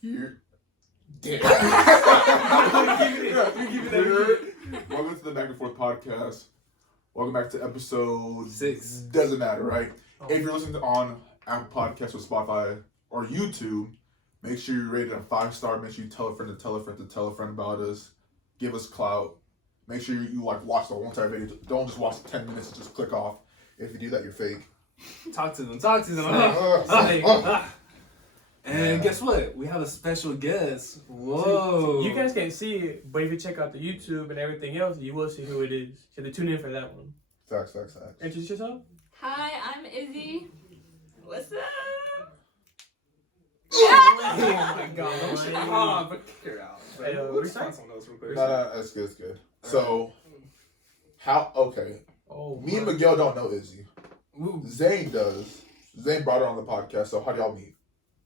You're dead. Welcome to the Back and Forth podcast. Welcome back to episode 6. Doesn't matter, right? If you're listening on Apple Podcasts or Spotify or YouTube, make sure you rate it a 5-star. Make sure you tell a friend to tell a friend to tell a friend about us. Give us clout. Make sure you watch the whole entire video. Don't just watch 10 minutes and just click off. If you do that, you're fake. Talk to them. And guess what? We have a special guest. Whoa. You guys can't see it, but if you check out the YouTube and everything else, you will see who it is. So to tune in for that one. Facts. Introduce yourself. Hi, I'm Izzy. What's up? Oh my god. But kick her out. Let's find someone else real quick. No, it's good. So, me and Miguel don't know Izzy. Ooh. Zane does. Zane brought her on the podcast, so how do y'all meet?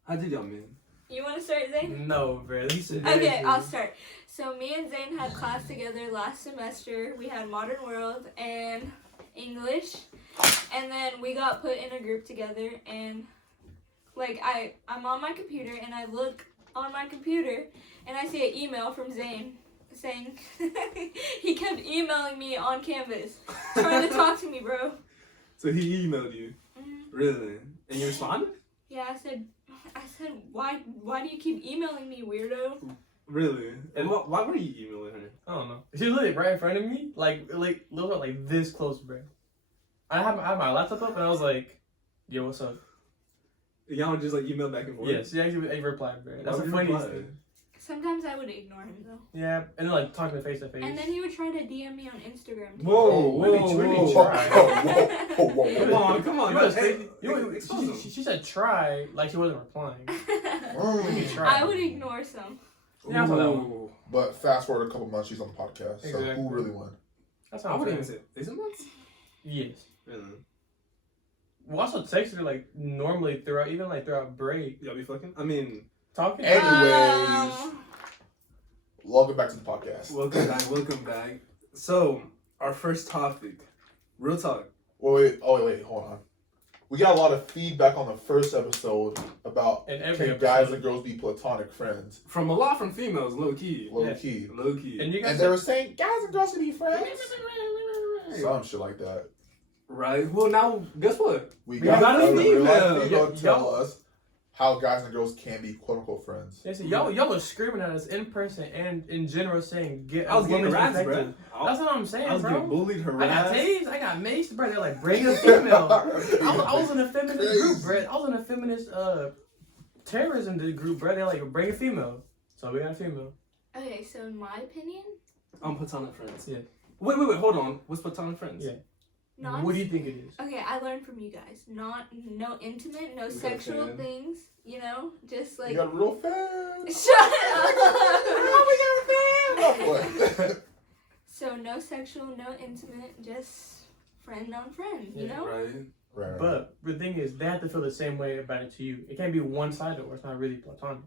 How did y'all meet? You want to start, Zane? No, bro. Okay, I'll start. So me and Zane had class together last semester. We had Modern World and English. And then we got put in a group together, and I'm on my computer and I look on my computer and I see an email from Zane saying he kept emailing me on Canvas trying to talk to me, bro. So he emailed you? Mm-hmm. Really? And you responded? Yeah, I said why do you keep emailing me, weirdo? Really? And why were you emailing her? I don't know. She was literally right in front of me, like this close, bro. I had my laptop up and I was like, "Yo, what's up?" Y'all just email back and forth? Yes, she actually replied, bro. That's the funniest thing. Sometimes I would ignore him though. Yeah, and then talking face to face. And then he would try to DM me on Instagram. Whoa. Come on. She said try, like she wasn't replying. I would ignore some. Yeah, I saw that one. But fast forward a couple months, she's on the podcast. Exactly. So who really won? That's I how wouldn't even say. Is it months? Yes. Really? We also texted her normally throughout break. Y'all be fucking? I mean, talking. Anyways, welcome back to the podcast. Welcome back. So, our first topic, real talk. Wait, hold on. We got a lot of feedback on the first episode about can guys and girls be platonic friends. From a lot from females, low key. Low key. And they were saying guys and girls can be friends. Some shit like that. Right. Well, now guess what? We got an email. Y'all tell us how guys and girls can be quote unquote friends. Yeah, y'all was screaming at us in person and in general saying I was getting harassed, bro. That's what I'm saying, bro. I was getting bullied, harassed. I got tased, I got maced, bro. They're like, bring a female. I was in a feminist group, bro. I was in a feminist terrorism group, bro. They're like, bring a female. So we got a female. Okay, so in my opinion, platonic friends. Yeah. Wait, hold on. What's platonic friends? Yeah. What do you think it is? Okay, I learned from you guys. No intimate, no sexual things. You know, just like. You got a real fan. Shut up. We got a fan. So no sexual, no intimate, just friend on friend. You know. Right. But the thing is, they have to feel the same way about it to you. It can't be one-sided or it's not really platonic.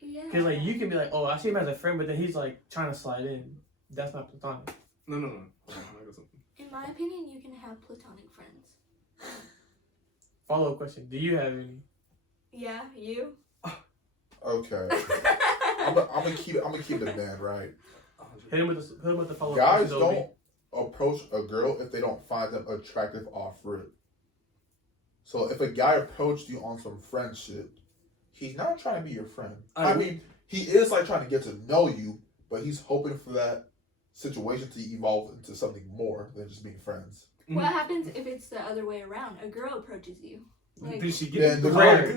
Yeah. Because you can be like, oh, I see him as a friend, but then he's trying to slide in. That's not platonic. No. In my opinion, you can have platonic friends. Follow-up question: do you have any? Yeah, you. Okay. I'm gonna keep the band right. Hit him with the follow-up. Guys don't approach a girl if they don't find them attractive off rip. So if a guy approached you on some friend shit, he's not trying to be your friend. I mean, he is trying to get to know you, but he's hoping for that situation to evolve into something more than just being friends. What happens if it's the other way around? A girl approaches you. Did she get the girl is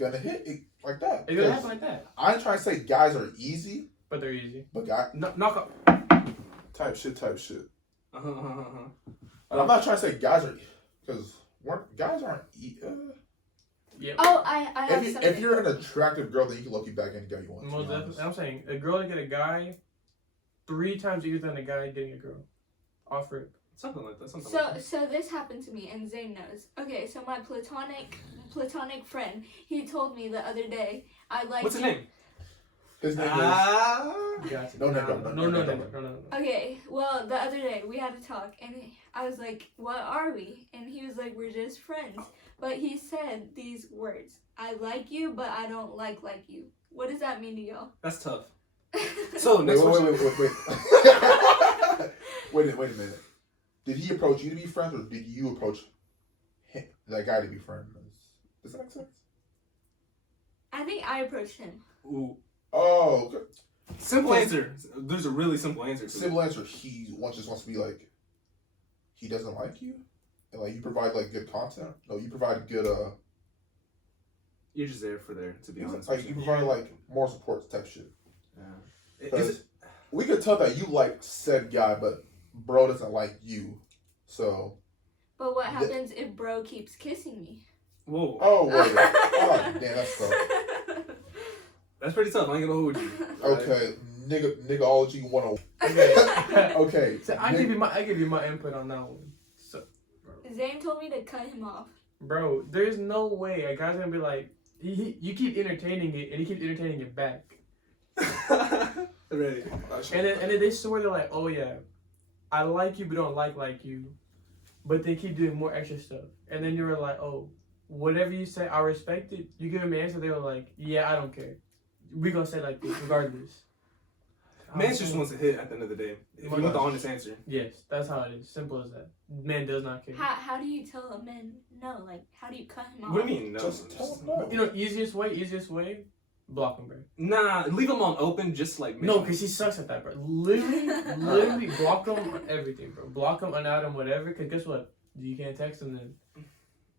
gonna hit it like that. It's gonna happen like that. I ain't trying to say guys are easy, but they're easy. But guys, knock up. Type shit. Uh-huh. I'm not trying to say guys are, because guys aren't. Yeah. Oh, I have something. If you're an attractive girl, then you can look you back and get you one. Most definitely. I'm saying a girl to get a guy 3 times easier than a guy getting a girl. Offer it. Something like that. So this happened to me, and Zane knows. Okay, so my platonic friend, he told me the other day, What's his name? His name is. Gotcha. No, No. Okay, well, the other day we had a talk, and I was like, "What are we?" And he was like, "We're just friends." But he said these words: "I like you, but I don't like you." What does that mean to y'all? That's tough. So next wait. Wait a minute. Did he approach you to be friends, or did you approach that guy to be friends? Does that make sense? I think I approached him. Ooh. Oh, okay. Simple answer. There's a really simple answer. Simple answer. He just wants to be like. He doesn't like you, and like you provide like good content. No, you provide good. You're just there to be honest. Like you provide like moral support type shit. Yeah. Because we could tell that you like said guy, but bro doesn't like you. So. But what happens if bro keeps kissing me? Whoa. Oh wait. Oh damn, that's tough. That's pretty tough. I ain't gonna hold you. Okay, niggaology 101. Okay. Okay. So I give you my input on that one. So, Zane told me to cut him off. bro, there's no way a guy's gonna be like, you keep entertaining it and he keeps entertaining it back. Ready. And then they swear they're like, oh yeah, I like you but don't like you, but they keep doing more extra stuff. And then you're like, oh, whatever you say, I respect it. You give them an answer, they were like, yeah, I don't care. We gonna say like this regardless. Man just wants to hit at the end of the day. If you want the honest answer. Yes, that's how it is. Simple as that. Man does not care. How do you tell a man no? Like, how do you cut him off? What do you mean no? Just tell him no. You know, easiest way, block him, bro. Nah, leave him on open. Just like No, because he sucks at that, bro. Literally block him on everything, bro. Block him, unadd him, whatever. Because guess what? You can't text him then.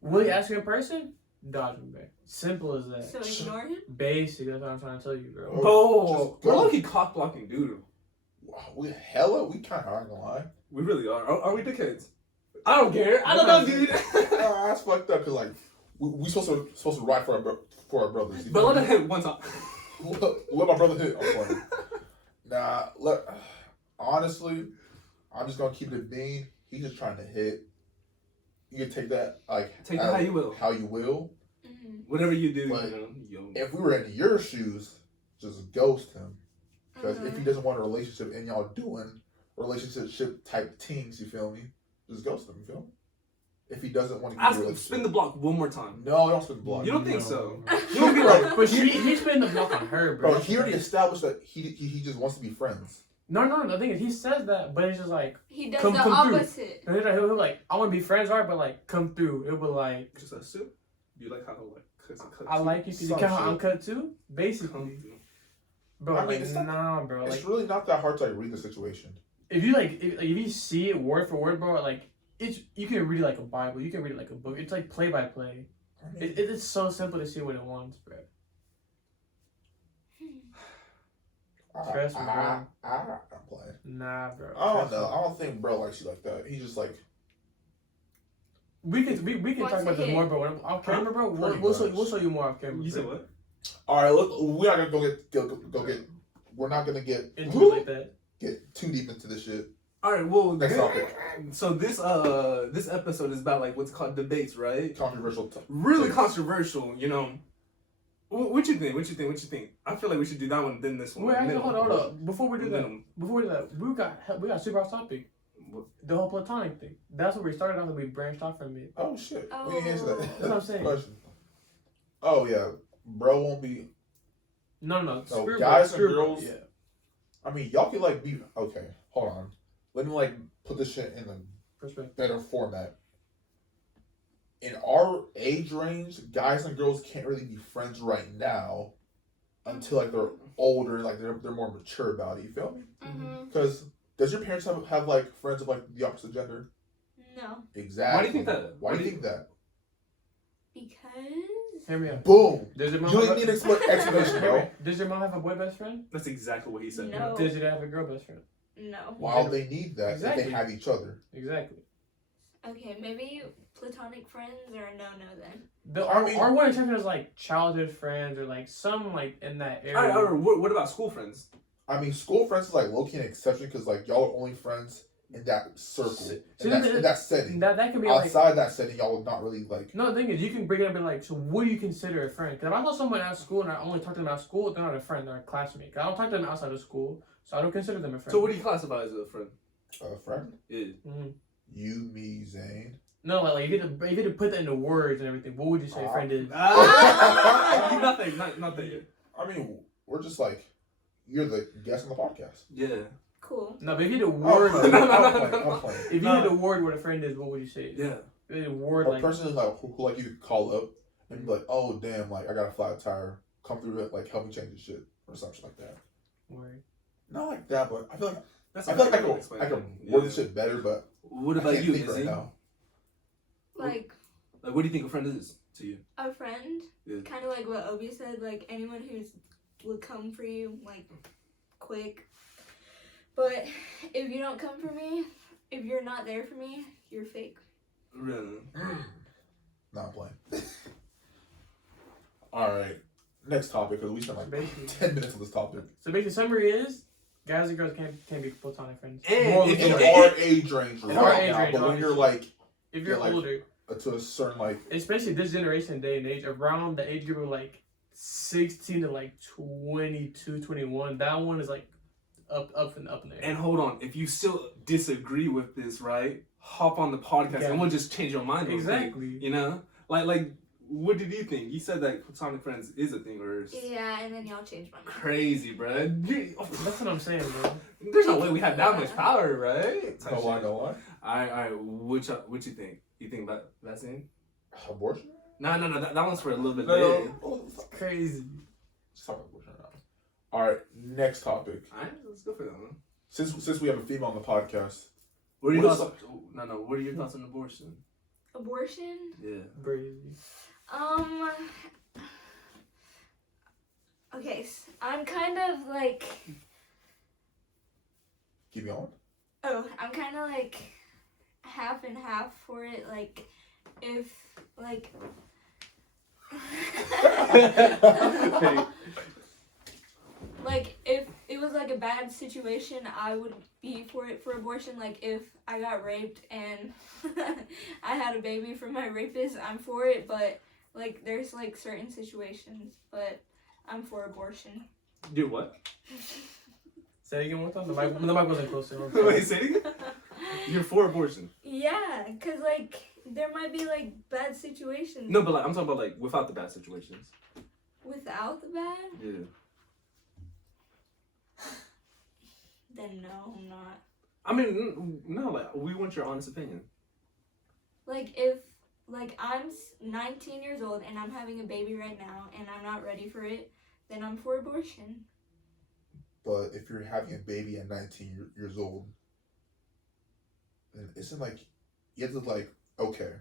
Will you ask him in person? Dodge him, bro. Simple as that. So ignore him? Basic, that's what I'm trying to tell you, bro. Bro, we're lucky cock blocking dude. We kind of aren't gonna lie. We really are. Are we dickheads? I don't care. I don't know, dude. That's fucked up. Cause like we supposed to ride for our brothers. But let it hit one time. Let my brother hit. I'm playing. Honestly, I'm just gonna keep it being. He's just trying to hit. You can take that Take that how you will. How you will. Mm-hmm. Whatever you do, But you know. if we were in your shoes, just ghost him. Because if he doesn't want a relationship and y'all doing relationship type things, you feel me? Just ghost him, you feel me? If he doesn't want to get a relationship. Spin the block one more time. No, don't spin the block. You don't think so? You don't be like, but he spin the block on her, bro. Bro, he already established that he just wants to be friends. No. The thing is, he says that, but it's just like He does come the through. opposite. And then he'll like, I want to be friends, alright, but like, come through. It'll be like, Just a soup. Do you like how like cuts and cuts? I like you because you Some kind of shit. uncut too, basically. Come through. Bro, I mean, like, it's not- nah, bro. It's Like, really not that hard to read the situation. if you see it word for word, bro, like, you can read it like a Bible. You can read it like a book. It's like play by play. I mean, It's so simple to see what it wants, bro. Trust me, bro. I'm playing. Nah, bro. I don't Trust know. me. I don't think bro likes you like that. He's just like, We can What's talk about it this hit? more, bro. Off camera, bro. Pretty We'll much. show you more off camera. You said bro. what? all right, look, we're not gonna go get. We're not gonna get Into it like that. get too deep into this shit. All right. Well, Next topic. So this episode is about like what's called debates, right? Controversial. Really controversial, you know. What you think? What you think? I feel like we should do that one, then this one. Wait, actually, Then- hold on. Before we do that, then- we got super off topic. What? The whole platonic thing. That's what we started off, and we branched off from it. Oh shit. Oh. We didn't answer that. That's what I'm saying. Question. Oh yeah, bro won't be. No. No, Screw guys bro, and girls. Yeah. I mean, y'all can like be okay. Hold on. Let me like put this shit in a Perspective. better format. In our age range, guys and girls can't really be friends right now until like they're older, like they're more mature about it. You feel me? Mm-hmm. Because does your parents have like friends of like the opposite gender? No. Exactly. Why do you think that? Why do you think that? Because. Hear me out. Boom. Does your mom You have don't need an explanation, bro. Does your mom have a boy best friend? That's exactly what he said. No. Does it have a girl best friend? No. While they need that, Exactly. if they have each other. Exactly. Okay, maybe platonic friends are a no then. Our one exception is like childhood friends or like some like in that area. All right. What about school friends? I mean, school friends is like low key an exception because like y'all are only friends in that circle, See, in that setting. That can be outside that setting, y'all would not really like. No, the thing is, you can bring it up and like, so what do you consider a friend? Because if I know someone at school and I only talk to them at school, they're not a friend, they're a classmate. 'Cause I don't talk to them outside of school, so I don't consider them a friend. So what do you classify as a friend? A friend? Yeah. Mm-hmm. You, me, Zane. No, like if you had to put that into words and everything, what would you say a friend is? Nothing. Nothing. I mean, we're just like, you're the guest on the podcast. Yeah. Cool. No, but if you had a word, I'm playing. if you had a word what a friend is, what would you say? Yeah. If you had a word A like person who like you could call up and be like, oh damn, like I got a flat tire, come through it, like help me change the shit or something like that. word. Not like that, but I feel like That's I feel like I explain can it. word the shit better, but What I about can't you, think right Izzy? now. Like Like, what do you think a friend is to you? a friend, Yeah. kind of like what Obi said, like anyone who's would come for you, like quick. But if you don't come for me, if you're not there for me, you're fake. Really? Not playing. All right, next topic because we spent like Basically. 10 minutes on this topic. So basically, summary is, guys and girls can't be platonic friends. And More if than In you- that. our age range In our right age now, range, but when you're like If you're yeah, like- older, to a certain like especially this generation day and age, around the age group of like 16 to like 22, 21, that one is like up in there. And hold on, if you still disagree with this, right? Hop on the podcast Yeah. and we'll just change your mind. real quick, Exactly. you know? Like, what did you think? You said that platonic friends is a thing, or Yeah, and then y'all changed my mind. crazy, bro. That's what I'm saying, bro. There's no way we have that much power, right? no lie, no lie. All right. What you think? You think about vaccine? Abortion? No. That one's for a little bit No, later. no. It's crazy. Let's talk about abortion right now. All right, next topic. All right, let's go for that one. Since we have a female on the podcast, What are your What is- thoughts? No. What are your thoughts on abortion? Abortion? Yeah. Crazy. Okay, I'm kind of like, keep going. I'm kind of like half and half for it. Like, if, like, like, if it was like a bad situation, I would be for it for abortion. Like, if I got raped and I had a baby from my rapist, I'm for it. But, like, there's like certain situations, but I'm for abortion. Do what? Say it again one time. The mic wasn't close to him. Wait, say it again. You're for abortion? Yeah, cause like there might be like bad situations. No, but like I'm talking about like without the bad situations. Without the bad, Yeah. then no, I'm not. I mean, no. Like we want your honest opinion. Like if like I'm 19 years old and I'm having a baby right now and I'm not ready for it, then I'm for abortion. But if you're having a baby at 19 years old, then isn't like you have to like okay,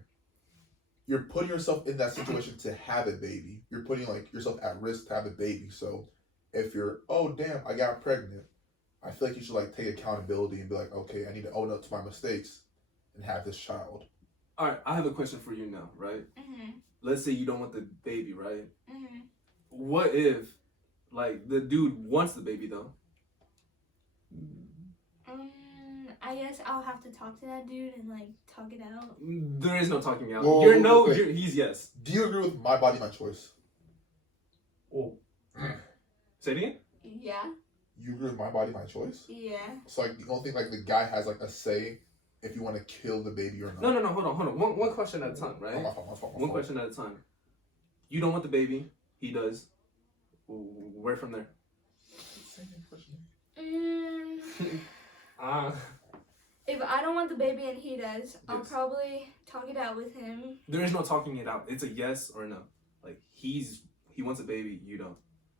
you're putting yourself in that situation to have a baby. You're putting like yourself at risk to have a baby. So if you're oh damn I got pregnant, I feel like you should like take accountability and be like okay I need to own up to my mistakes and have this child. All right, I have a question for you now, right? Mhm. Let's say you don't want the baby, right? Mhm. What if, like, the dude wants the baby though? I guess I'll have to talk to that dude and like talk it out. There is no talking out. Whoa, You're no. wait. He's yes. Do you agree with my body, my choice? Oh. Say it again. Yeah. You agree with my body, my choice? Yeah. So like the only thing like the guy has like a say if you want to kill the baby or not. No. Hold on. One question at a time, right? My fault. One question at a time. You don't want the baby. He does. Where from there? If I don't want the baby and he does, I'll Yes. probably talk it out with him. There is no talking it out. It's a yes or no. Like he wants a baby. You don't.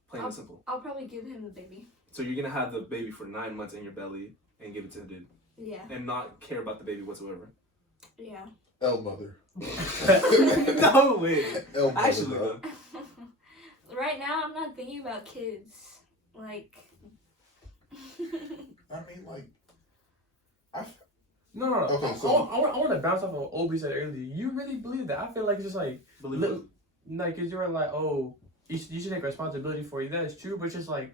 Plain and simple. I'll probably give him the baby. So you're gonna have the baby for 9 months in your belly and give it to the dude Yeah. and not care about the baby whatsoever. Yeah. L mother. No way. L mother. Actually, bro. Right now, I'm not thinking about kids. Like. I mean like. No. Okay, I want to bounce off of what Obi said earlier. You really believe that? I feel like it's just like, Believe it. like, cause you were like, oh, you should take responsibility for you. That is true, but it's just like,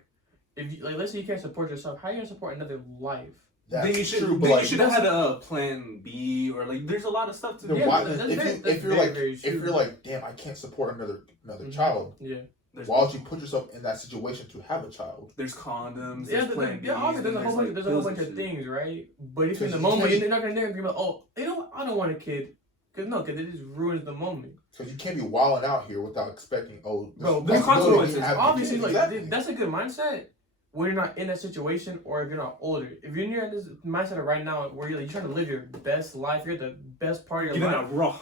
if you, like, let's say you can't support yourself, how are you gonna support another life? That's then you should. true, but Then like, you should have had a plan B, or like, there's a lot of stuff to do. then why, that's if you're very, like, very if true. you're like, damn, I can't support another Mhm. child. Yeah. Why would you put yourself in that situation to have a child? There's condoms. Yeah, There's plan Bs, obviously there's a and whole bunch, like, there's a whole pills bunch and of shit. things, right? But if in the Because moment you they're not gonna be like, oh, you know, I don't want a kid, because it just ruins the moment. Because you can't be wilding out here without expecting, Bro, there's consequences. Obviously, like exactly. that's a good mindset when you're not in that situation or if you're not older. If you're in this mindset right now where you're trying to live your best life, you're the best part of your life. Raw.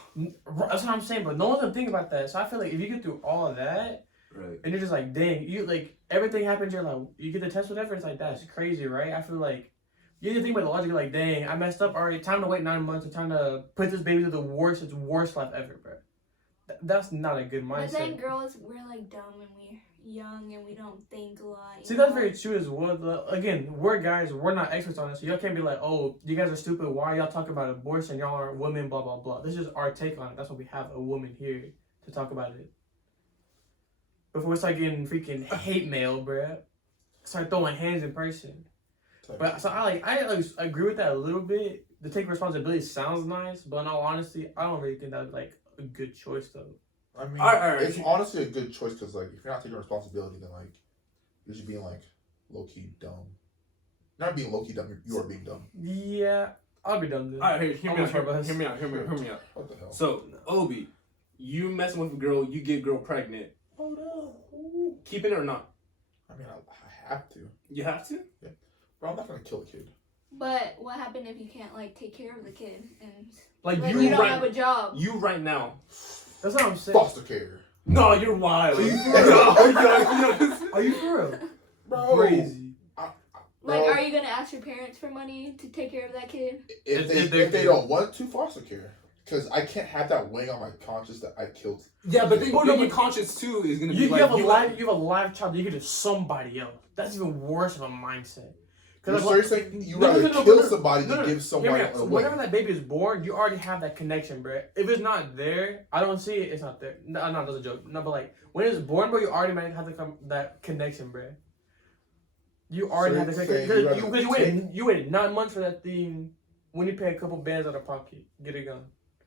That's what I'm saying, but no one's gonna think about that. So I feel like if you get through all of that, right, and you're just like, dang, you like everything happens. You're like, you get the test, whatever. It's like that's crazy, right? I feel like you didn't think about the logic. You're like, dang, I messed up already. Time to wait 9 months and time to put this baby to the worst life ever, bro. That's not a good mindset. But then girls, we're like dumb and we're young and we don't think a lot. See, that's very true as well. Again, we're guys, we're not experts on this, so y'all can't be like, oh, you guys are stupid. Why are y'all talking about abortion? Y'all aren't women, blah, blah, blah. This is our take on it. That's why we have a woman here to talk about it. Before we start getting freaking hate mail, bruh, start throwing hands in person. But so I agree with that a little bit. The take responsibility sounds nice, but in all honesty, I don't really think that's like a good choice though. I mean, Alright. it's honestly a good choice because, like, if you're not taking responsibility, then, like, you're just being, like, low-key dumb. Not being low-key dumb, you are being dumb. Yeah, I'll be done then. All right, hear me out. Almost Hear me out. What the hell? So, Obi, you messing with a girl, you get girl pregnant. Oh, no. Keep it or not? I mean, I have to. You have to? Bro, I'm not going to kill a kid. But what happened if you can't like take care of the kid and Like like, you you don't right, have a job? you right now. That's what I'm saying. Foster care. No, you're wild. Are you for Are you for real? Bro. Crazy. Like, Bro, are you gonna ask your parents for money to take care of that kid? if they don't want to, foster care. Because I can't have that weighing on my conscience that I killed. Yeah, but then, Oh, no, your but conscience too is gonna be You like have a live child. You give it to somebody else. That's even worse of a mindset. You're Because saying you rather kill somebody than give somebody so away. whenever that baby is born, you already have that connection, bro. If it's not there, I don't see it. It's not there. No, that's a joke. No, but like when it's born, bro, you already might have to come that connection, bro. You already have the connection because you waited 9 months for that thing. When you pay a couple bands out of pocket, get it gone.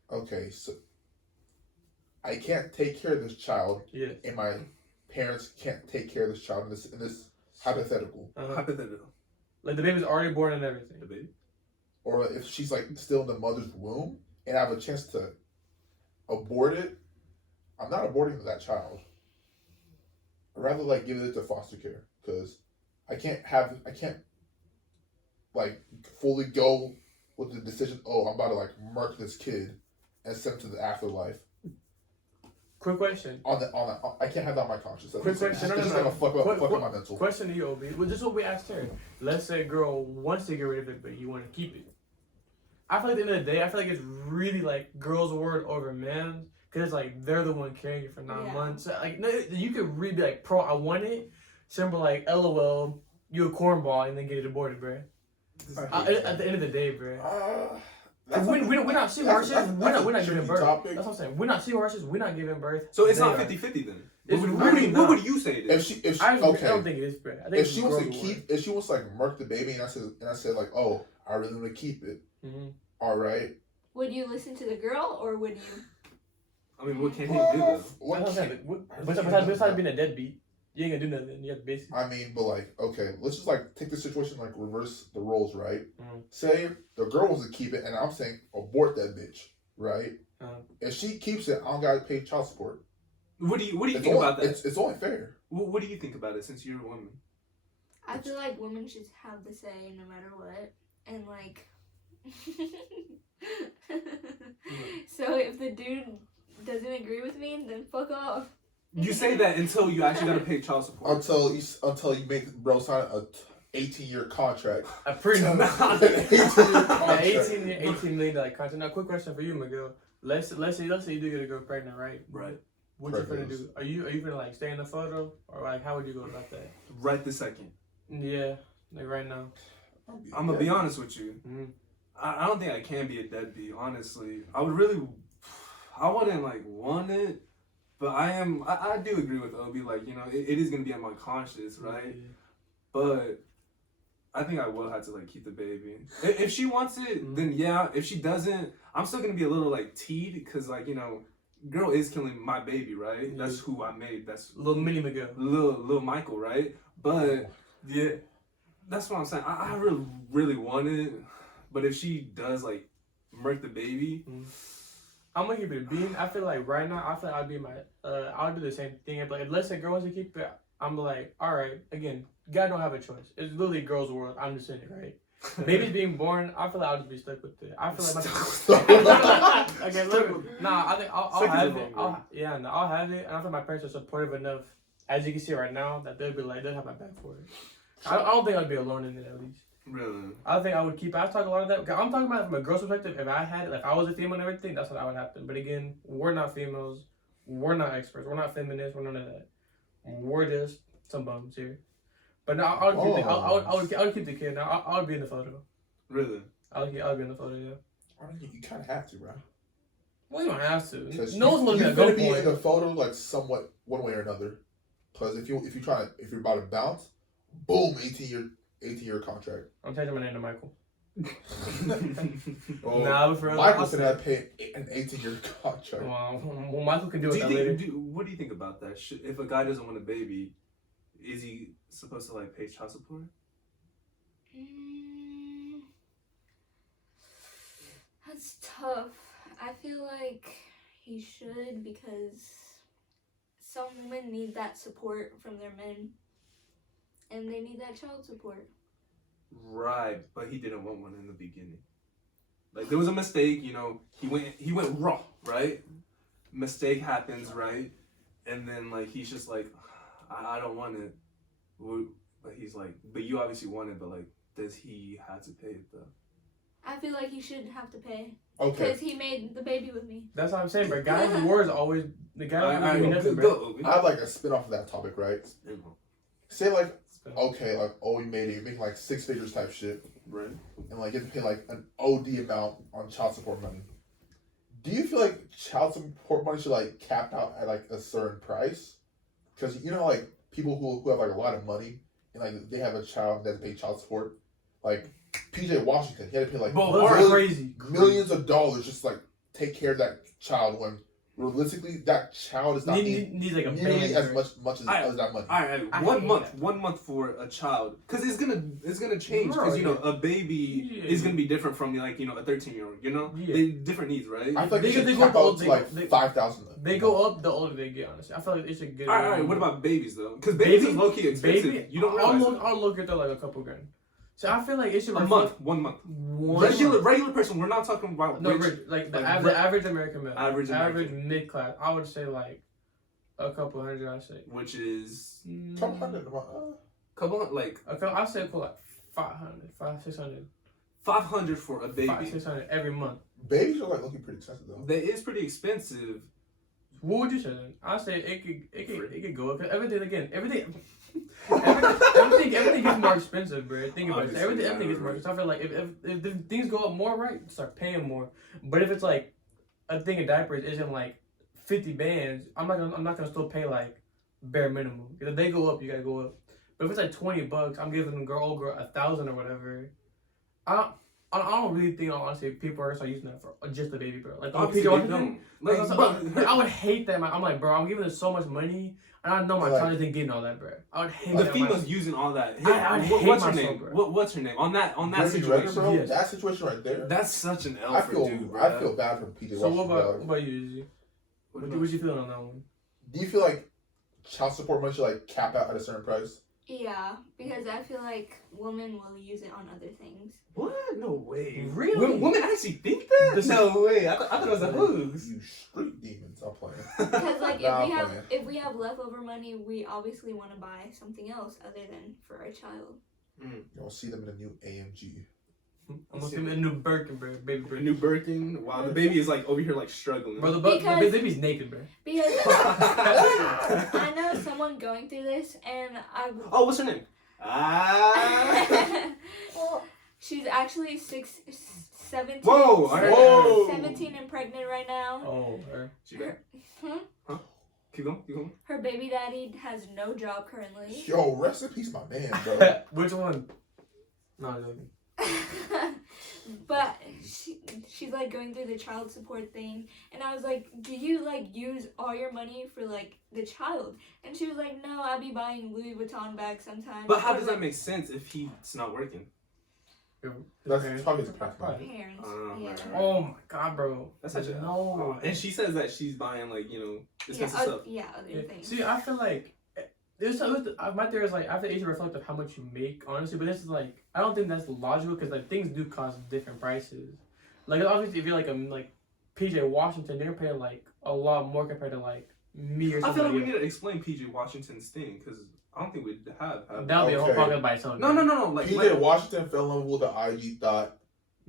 Okay, so I can't take care of this child, and my parents can't take care of this child in this hypothetical. hypothetical. Like the baby's already born and everything. The baby. Or if she's like still in the mother's womb and I have a chance to abort it, I'm not aborting that child. I'd rather like give it to foster care because I can't like fully go with the decision. Oh, I'm about to like murk this kid and send him to the afterlife. Quick question. I can't have that on my conscience. Quick question. It's just gonna fuck up my mental. Question to you, Obi. Well, this is what we asked her. Let's say a girl wants to get rid of it, but you want to keep it. I feel like at the end of the day, I feel like it's really like girls' word over man's. Because it's like they're the one carrying it for 9 months. Like no, you could really be like, pro, I want it. Simple like, LOL, you a cornball, and then get it aborted, bro. At the end of the day, bro. We're not seahorses. We're not giving birth. Topic. That's what I'm saying. We're not seahorses. We're not giving birth. So it's not 50-50 then. What would you say? I don't think it is, bro. I think if she wants to keep, if she wants to like murk the baby, and I said like, oh, I really want to keep it. Mm-hmm. All right. Would you listen to the girl or would you? I mean, what can he do though? Besides being a deadbeat, you ain't gonna do nothing. You have to basically. I mean, but like, okay, let's just like take the situation like reverse the roles, right? Mm-hmm. Say the girl wants to keep it, and I'm saying abort that bitch, right? If she keeps it, I don't gotta pay child support. What do you think about that? It's only fair. What do you think about it since you're a woman? I feel like women should have the say no matter what, and like. So if the dude doesn't agree with me, then fuck off. You say that until you actually gotta pay child support. Until you make bro sign a 18-year contract. A pretty much. 18 million contract. Now, quick question for you, Miguel. Let's say you do get a girl pregnant, right? Right. What you gonna do? Are you gonna like stay in the photo or like how would you go about that? Right this second. Yeah, like right now. I'm gonna be honest with you. Mm-hmm. I don't think I can be a deadbeat. Honestly, I wouldn't like want it, but I do agree with Obi. Like it is gonna be on my conscience, right? Yeah. But I think I will have to like keep the baby. If she wants it, then yeah. If she doesn't, I'm still gonna be a little like teed because like girl is killing my baby, right? Yeah. That's who I made. That's Little mini Miguel. little Michael, right? But yeah, that's what I'm saying. I really want it, but if she does like murk the baby. I'm gonna keep it a bean. I feel like right now, I feel like I'd be I'll do the same thing. But unless a girl wants to keep it, I'm like, all right. Again, God don't have a choice. It's literally a girl's world. I'm just in it, right? Baby's being born. I feel like I'll just be stuck with it. I feel like okay, look. Nah, I think I'll have it. I'll have it. And I feel my parents are supportive enough, as you can see right now, that they'll be like they'll have my back for it. I don't think I'd be alone in it at least. Really? I think I would keep. I talk a lot of that. I'm talking about it from a girl's perspective. If I had, if I was a female and everything, that's what I would happen. But again, we're not females. We're not experts. We're not feminists. We're none of that. We're just some bums here. But no, I would keep the kid. Now I would be in the photo. Really? I would be in the photo. Yeah. I mean, you kind of have to, bro. Well, you don't have to. No one's looking at gonna go be point. in the photo like somewhat one way or another. Because if you're about to bounce, boom, 18-year contract. I'm changing my name to Michael. Oh, Nah, but for real, Michael's gonna have to pay an 18-year contract. Well, Michael can do it later. What do you think about that? If a guy doesn't want a baby, is he supposed to like pay child support? That's tough. I feel like he should because some women need that support from their men, and they need that child support. Right, but he didn't want one in the beginning. Like there was a mistake, he went raw, right? Mistake happens, right? And then like he's just like, I don't want it. But he's like, but you obviously want it, but like, does he have to pay it though? I feel like he shouldn't have to pay. Okay. Because he made the baby with me. That's what I'm saying, but guys' words always the guy. I have like a spin off of that topic, right? Say like, okay, like you made it, you're making like 6 figures type shit, right? And like you have to pay like an OD amount on child support money. Do you feel like child support money should like cap out at like a certain price? Because like people who have like a lot of money and like they have a child that pay child support, like PJ Washington, he had to pay like millions of dollars just to, like take care of that child when realistically that child is not needs like a nearly as much as that money. All right, 1 month for a child, because it's gonna change, because a baby is gonna be different from like a 13-year-old. They different needs, right? I feel like they go up to like 5,000. They go up the older they get. Honestly, I feel like it's a good. All right. What about babies though? Because babies is low key expensive. You don't realize. I'll look at like a couple grand. So I feel like it should be 1 month. Regular person. We're not talking about like the average American male. Average mid class. I would say like a couple hundred. I say. Which is couple hundred. I say for like 500, 600. 500 for a baby. 500-600 every month. Babies are like looking pretty expensive though. That is pretty expensive. What would you say then? I say it could go up. Everything gets more expensive, bro. Think about it. Everything gets more expensive. I feel like if the things go up more, right, start paying more. But if it's like a thing of diapers isn't like 50 bands, I'm not gonna still pay like bare minimum. If they go up, you gotta go up. But if it's like $20, I'm giving the old girl 1,000 or whatever. I don't really think, honestly, people are gonna start using that for just the baby, bro. Like the PJ thing. I would hate that. I'm like, bro, I'm giving her so much money, and I know my child isn't getting all that, bro. I would hate the that. females using all that. What's her name? What's her name? On that situation, bro. Yes. That situation right there. That's such an L for dude, bro. I feel bad for PJ. So what about you, Izzy? What you feeling on that one? Do you feel like child support money should like cap out at a certain price? Yeah, because I feel like women will use it on other things. What? No way. Really? Women actually think that? No way. I thought it was a hoax. You street demons. I'm playing. Because like if we have leftover money, we obviously want to buy something else other than for our child. You'll see them in a new AMG. I'm looking at a new Birkin, bro. Baby Birkin. A new Birkin? Wow, the baby is like over here like struggling. Bro, the baby's naked, bro. Because I know someone going through this, and Oh, what's her name? She's actually 17. Whoa! 17 and pregnant right now. Oh, her. She back? Huh? Keep going. Her baby daddy has no job currently. Yo, rest in peace, my man, bro. Which one? No, I'm joking. But she's like going through the child support thing, and I was like, do you like use all your money for like the child? And she was like, no, I'll be buying Louis Vuitton bags sometimes. But how does that make sense if he's not working? That's probably his Parents? Yeah. Right. Oh my god, bro. That's such a no. And she says that she's buying like expensive stuff. Other things. See, I feel like my theory is like after age reflect of how much you make, honestly. But this is like I don't think that's logical because like things do cost different prices. Like obviously, if you're like PJ Washington, they're paying like a lot more compared to like me or something. I feel like we need to explain PJ Washington's thing because I don't think we have. That'll be a whole podcast by itself. No. Like PJ Washington fell in love with the IG thought.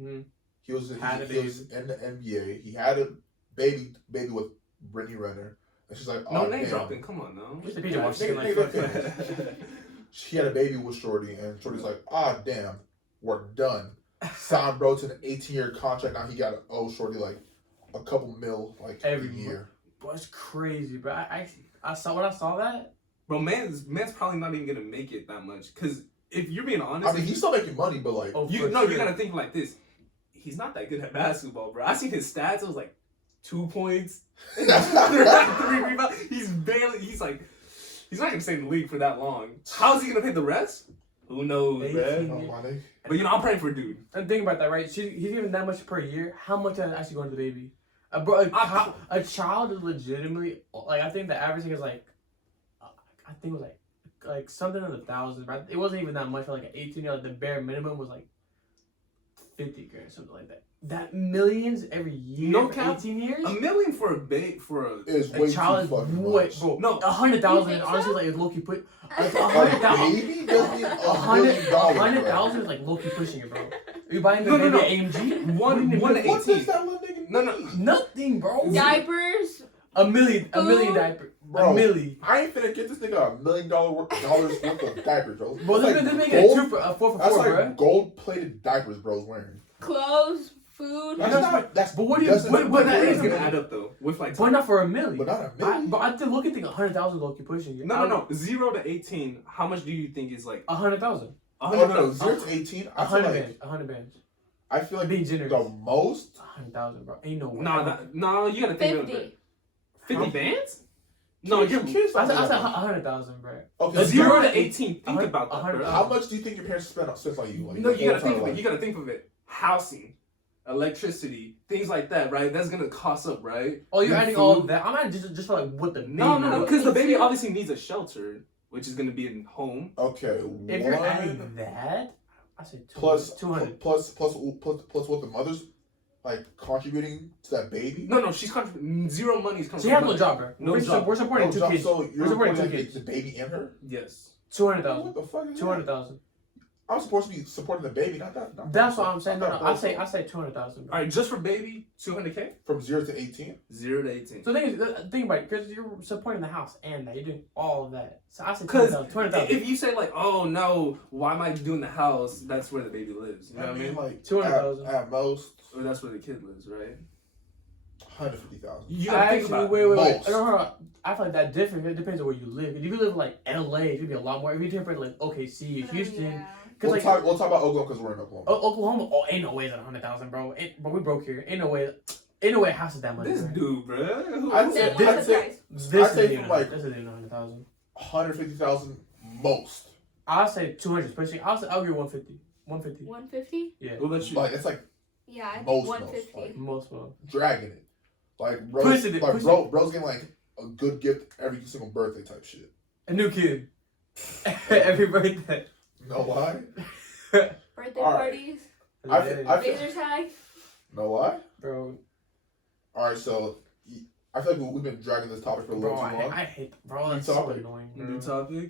Mm-hmm. He was in the NBA. He had a baby with Brittany Renner. And she's like, oh, no name damn. dropping. Come on, no. What's the PJ Washington She had a baby with Shorty, and Shorty's like, ah, damn, we're done. Signed bro to an 18-year contract. Now he got Shorty like a couple mil like every year. Bro, it's crazy, bro. I saw when I saw that. Bro, man's probably not even gonna make it that much. Cause if you're being honest, I mean, he's still making money, but like, you gotta think like this. He's not that good at basketball, bro. I seen his stats. It was like 2 points, 3 rebounds. He's not gonna stay in the league for that long. How's he gonna pay the rest? Who knows, man? But I'm praying for a dude. And think about that, right? He's giving that much per year. How much is actually going to the baby? Bro, a child is legitimately like I think the average thing is like I think it was like something in the thousands, right? It wasn't even that much for like an 18-year. Like the bare minimum was like 50 grand, something like that. That millions every year. No for cap. 18 years. $1 million for a child is way, bro. No, 100,000 is honestly so? like low key put. Like A baby doesn't need $100,000 is like low key pushing it, bro. Are you buying the baby AMG? One to What 18. does that little nigga need? Nothing, bro. Diapers. A million diapers. Bro, A million. I ain't finna get this nigga $1 million worth of diapers, bro. Bro, That's this like make it a 4 for 4, That's like bro. gold-plated diapers bro's wearing. Clothes. Food. But what do you? But that is gonna add up though. With like. But not for $1 million. But not $1 million. But I look at the 100,000 low key pushing it. No. 0 to 18. How much do you think is like? 100,000. No. 0 to 18. I feel 100 like bands. 100 bands. I feel like Being generous. the most. 100,000, bro. Ain't no way. No, you gotta think of 50. it. 50 bands? No, you're kids. I said 100,000, bro. Okay, 0 to 18. Think about that, bro. How much do you think your parents spent on you? Like, No, you gotta think of it. You gotta think of it. Housing, electricity, things like that, right? That's gonna cost up, right? Oh, you're Your adding food. all of that. I'm adding just for like what the baby. No, because the baby obviously needs a shelter, which is gonna be in home. Okay, If you're adding that, I said 200. Plus what the mother's like contributing to that baby. No, she's contributing. 0 money is She has no job, bro. No job. We're supporting two kids. So you're We're supporting supporting 2 kids. the baby and her. Yes. 200,000. What the fuck? Is 200,000. I'm supposed to be supporting the baby, not that. That's what I'm saying. No, not I that say 200,000. All right, just for baby, 200K. from 0 to 18. 0 to 18. So the thing is, think about it, because you're supporting the house and that you're doing all of that. So I said Because 200,000. if you say like, oh no, why am I doing the house? That's where the baby lives. You know what I mean? Like 200,000 at most Or that's where the kid lives, right? 150,000. You gotta think about wait. most. No. I feel like that different. It depends on where you live. If you live like LA, it could be a lot more. If you live like OKC, Houston, Yeah. because We'll talk about Oklahoma because we're in Oklahoma. Oklahoma, ain't no way it's at 100,000, bro. But we broke here. Ain't no way a house is that much. This bro. dude, bro. I'd say What's the price? This I'd say is even from, like, 100,000. 150,000 most. I'll say 200 pushing. I'll agree 150. 150. 150? Yeah. What about you? Like it's like Yeah, I think most 150. like, Most of them. dragging it. Like Pushing it, pushing bro's getting like a good gift every single birthday type shit. A new kid. Every birthday. No lie. Birthday All right. parties, I feel, laser tag. no lie. Bro, All right, so I feel like we've been dragging this topic for a little too long. I hate, bro, New that's so topic. annoying. New Bro. topic.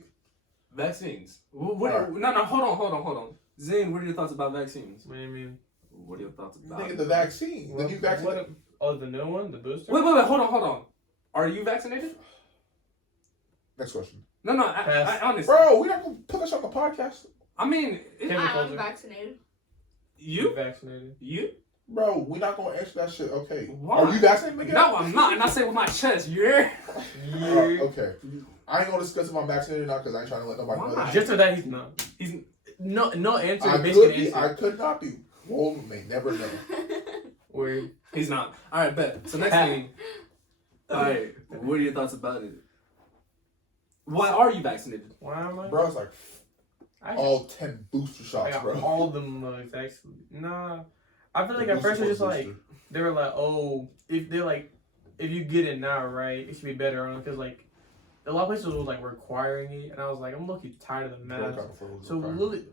Vaccines. No, hold on. Zane, what are your thoughts about vaccines? What do you mean? What are your thoughts about Nigga, it? the vaccine, the new vaccine. The new one? The booster? Wait, hold on. Are you vaccinated? Next question. No, I honestly. Bro, we're not gonna put this on the podcast. I mean, I'm vaccinated. you? Vaccinated. You? Bro, we're not gonna answer that shit. Okay. Why? Are you vaccinated again? No, I'm not. And I say it with my chest. Yeah. Okay. I ain't gonna discuss if I'm vaccinated or not because I ain't trying to let nobody know Why? that. Just for that, he's not. He's no answer. I Basically, could be. answer. I could not be. Well, may never know. Word. He's not. All right, bet. So next thing. All right, what are your thoughts about it? Why are you vaccinated? Why am I? Bro, it's like I all 10 booster I shots, got bro. all the mugs actually. Nah, I feel like The at first it was booster just like they were like, oh, if they're like, if you get it now, right, it should be better on because like a lot of places was like requiring it, and I was like, I'm lucky tired of the mask. So literally,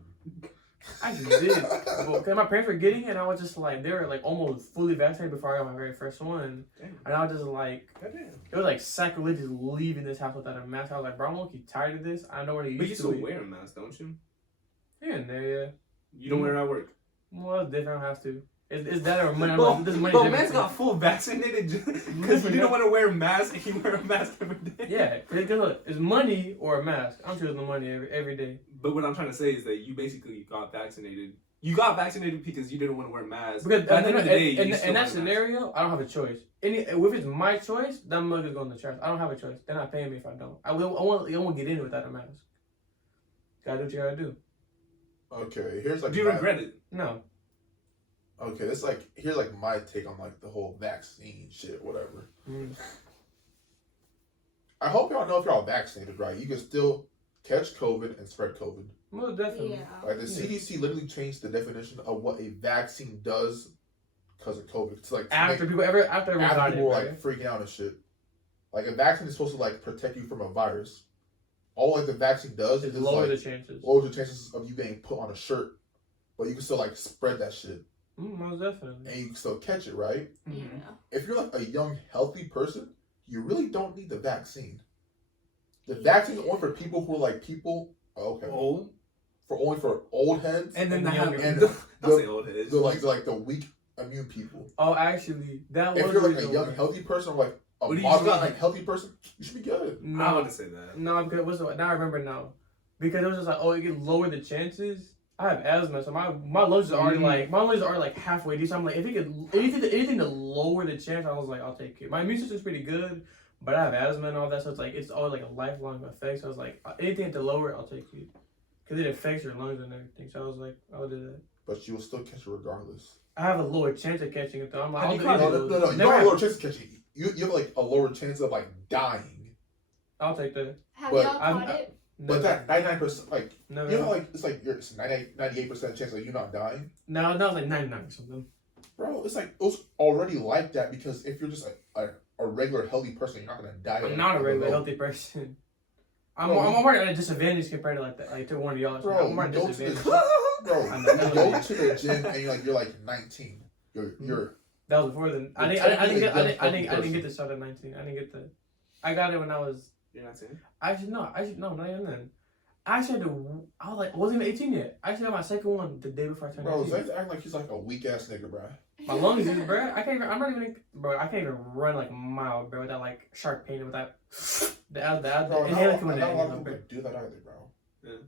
I just did. Because my parents were getting it, and I was just like, they were like almost fully vaccinated before I got my very first one. Damn. And I was just like, it was like sacrilegious leaving this house without a mask. I was like, bro, I'm lucky tired of this. I know where to use But you still it. wear a mask, don't you? Here and there, yeah. You don't wear it at work. Well, it's different. I have to. It's that or money. I'm Bro, like, this money. bro, man's got full vaccinated because you didn't want to wear a mask and you wear a mask every day. Yeah, because look, it's money or a mask. I'm choosing the money every day. But what I'm trying to say is that you basically got vaccinated. You got vaccinated because you didn't want to wear a mask. Because But at the end of the day, in you still that wear a mask. scenario, I don't have a choice. If it's my choice, that mug is going in the trash. I don't have a choice. They're not paying me if I don't. I won't get in without a mask. Gotta do what you gotta do. Okay, here's like. Do you regret it? No. Okay, it's like here's like my take on like the whole vaccine shit, whatever. Mm. I hope y'all know if y'all vaccinated, right? You can still catch COVID and spread COVID. Well, definitely. Yeah. Like the CDC literally changed the definition of what a vaccine does because of COVID. It's like After everyone after got it, people were right? like freaking out and shit. Like a vaccine is supposed to like protect you from a virus. All like the vaccine does Just is lower like the chances. lowers the chances of you getting put on a shirt, but you can still like spread that shit Most definitely. and you can still catch it, right? Yeah. If you're like a young, healthy person, you really don't need the vaccine. The vaccine is only for people who are like Old. only for old heads And then And the the have younger- and don't say old heads. they're like the weak immune people. Oh, actually, that was. If you're like a the young, reason healthy person, or like a What do you moderate got, like- healthy person, you should be good. why. I No, wouldn't say that. no, because now I remember now, because it was just like, oh, it can lower the chances. I have asthma, so my lungs are already like halfway decent. I'm like, if it could anything to lower the chance, I was like, I'll take it. My immune system's pretty good, but I have asthma and all that, so it's always like a lifelong effect. So I was like, anything to lower it, I'll take it, because it affects your lungs and everything. So I was like, I'll do that. But you will still catch it regardless. I have a lower chance of catching it though. I'm like, Have I'll you do caught it. it? No, you don't Never have a lower chance of catching it. You have like a lower chance of like dying. I'll take that. Have But y'all I'm- caught it? But that 99%, like Never. you know, like it's like it's 98% chance of you not dying. No, that was like 99 or something. Bro, it's like it was already like that because if you're just a regular healthy person, you're not gonna die. I'm not a regular healthy person. I'm already at a disadvantage compared to like to one of y'all. Bro, I'm already you at a go to the disadvantage. bro, I you know. go to the gym and you're like 19. You're That was before then. I didn't get the shot at 19. I didn't get the. I got it when I was. You're not saying? No, not even then. I actually had to. I wasn't even 18 yet. I actually got my second one the day before I turned bro. 18. Zay's acting like he's like a weak ass nigga, bro. My lungs is, bro. I can't even. I'm not even. Bro, I can't even run like mild, bro. Without like sharp pain, without the Bro, inhaler not coming a lot of in. people can do that either, bro.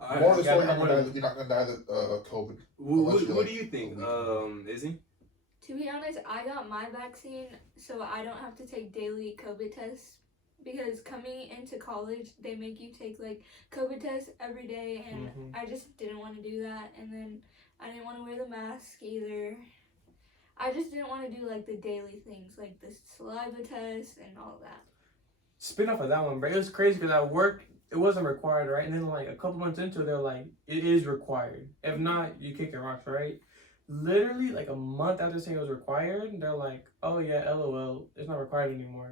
Alright, More of the got- story, I'm gonna- you're not gonna die of COVID. What do you think, Izzy? To be honest, I got my vaccine so I don't have to take daily COVID tests. Because coming into college, they make you take like COVID tests every day, and Mhm. I just didn't want to do that. And then I didn't want to wear the mask either. I just didn't want to do like the daily things, like the saliva test and all that. Spin off of that one, bro. It was crazy because at work it wasn't required, right? And then like a couple months into it, they're like, it is required. If not, you kick your rocks, right? Literally like a month after saying it was required, they're like, oh yeah, LOL, it's not required anymore.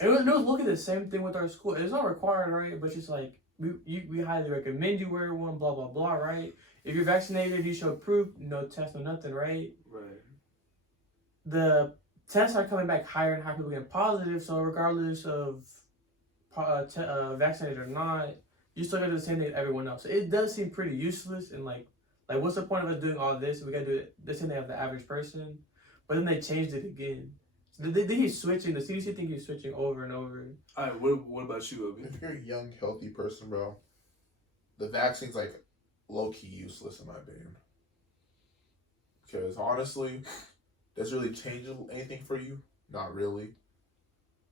And it was looking at the same thing with our school. It's not required, right? But it's like we highly recommend you wear one, blah blah blah, right? If you're vaccinated, you show proof, no test, no nothing, right? Right. The tests are coming back higher and higher, people getting positive. So regardless of vaccinated or not, you still gotta do the same thing as everyone else. So it does seem pretty useless and like what's the point of us doing all this? We gotta do it the same thing as the average person. But then they changed it again. So they keep switching. The CDC thing keeps switching over and over. Alright, what about you, Obi? If you're a young, healthy person, bro, the vaccine's like low key useless in my opinion. Because honestly, does it really change anything for you? Not really.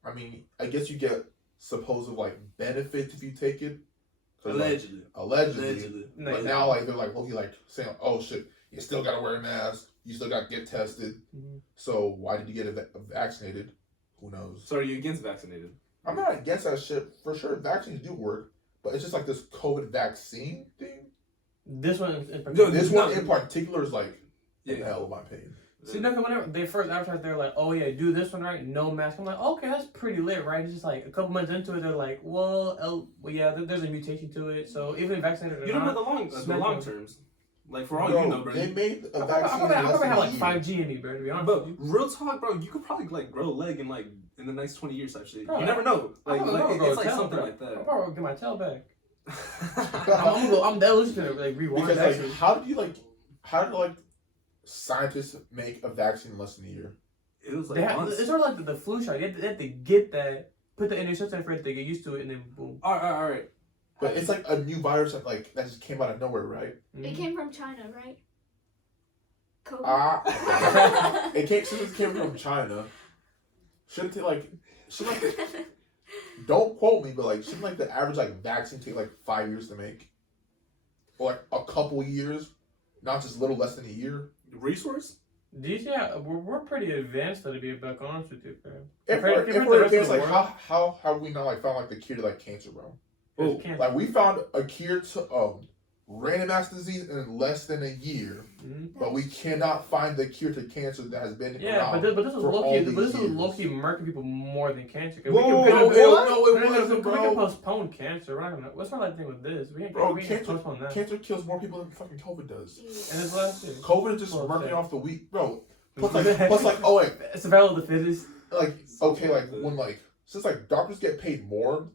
I mean, I guess you get supposed like benefits if you take it. Allegedly. But now, like, they're like, low-key, like, saying, oh, shit, you still gotta wear a mask. You still gotta get tested. Mm-hmm. So why did you get vaccinated? Who knows? So are you against vaccinated? I'm not against that shit. For sure, vaccines do work. But it's just like this COVID vaccine thing. This one in particular. This one in particular is like, yeah, hell, in my opinion. See, whenever they first advertised, they're like, "Oh yeah, do this one right, no mask." I'm like, okay, that's pretty lit, right? It's just like a couple months into it, they're like, well yeah, there's a mutation to it, so even vaccinated or you don't know not, the long terms. Like for all you know, bro. They made a I vaccine. probably have like 5G in me, bro. To be honest, but with you. real talk, bro, you could probably like grow a leg in like in the next 20 years, actually. Bro, you never know. Like, it's like tail, something bro. like that. I'll probably get my tail back. I'm that loose to like rewind. Because like, how did scientists make a vaccine in less than a year? It was like months. It's sort of like the flu shot. You have to get that, put that in your system for it to get used to it, and then boom. All right. But it's like a new virus that just came out of nowhere, right? It came from China, right? COVID. Since it came from China, don't quote me, but shouldn't like the average vaccine take like 5 years to make, or like a couple years, not just little less than a year? Resource? These we're pretty advanced to be back honest with you, bro. If we're advanced, how have we not found the cure to cancer, bro? Cancer. We found a cure to random ass disease in less than a year, but we cannot find the cure to cancer that has been around. But this was low-key murking people more than cancer. We can postpone cancer. We're not gonna. What's our thing with this? We can't postpone that. Cancer kills more people than fucking COVID does. And it's last year. COVID is just murking off the weak, bro. Plus, survival of the fittest. When since doctors get paid more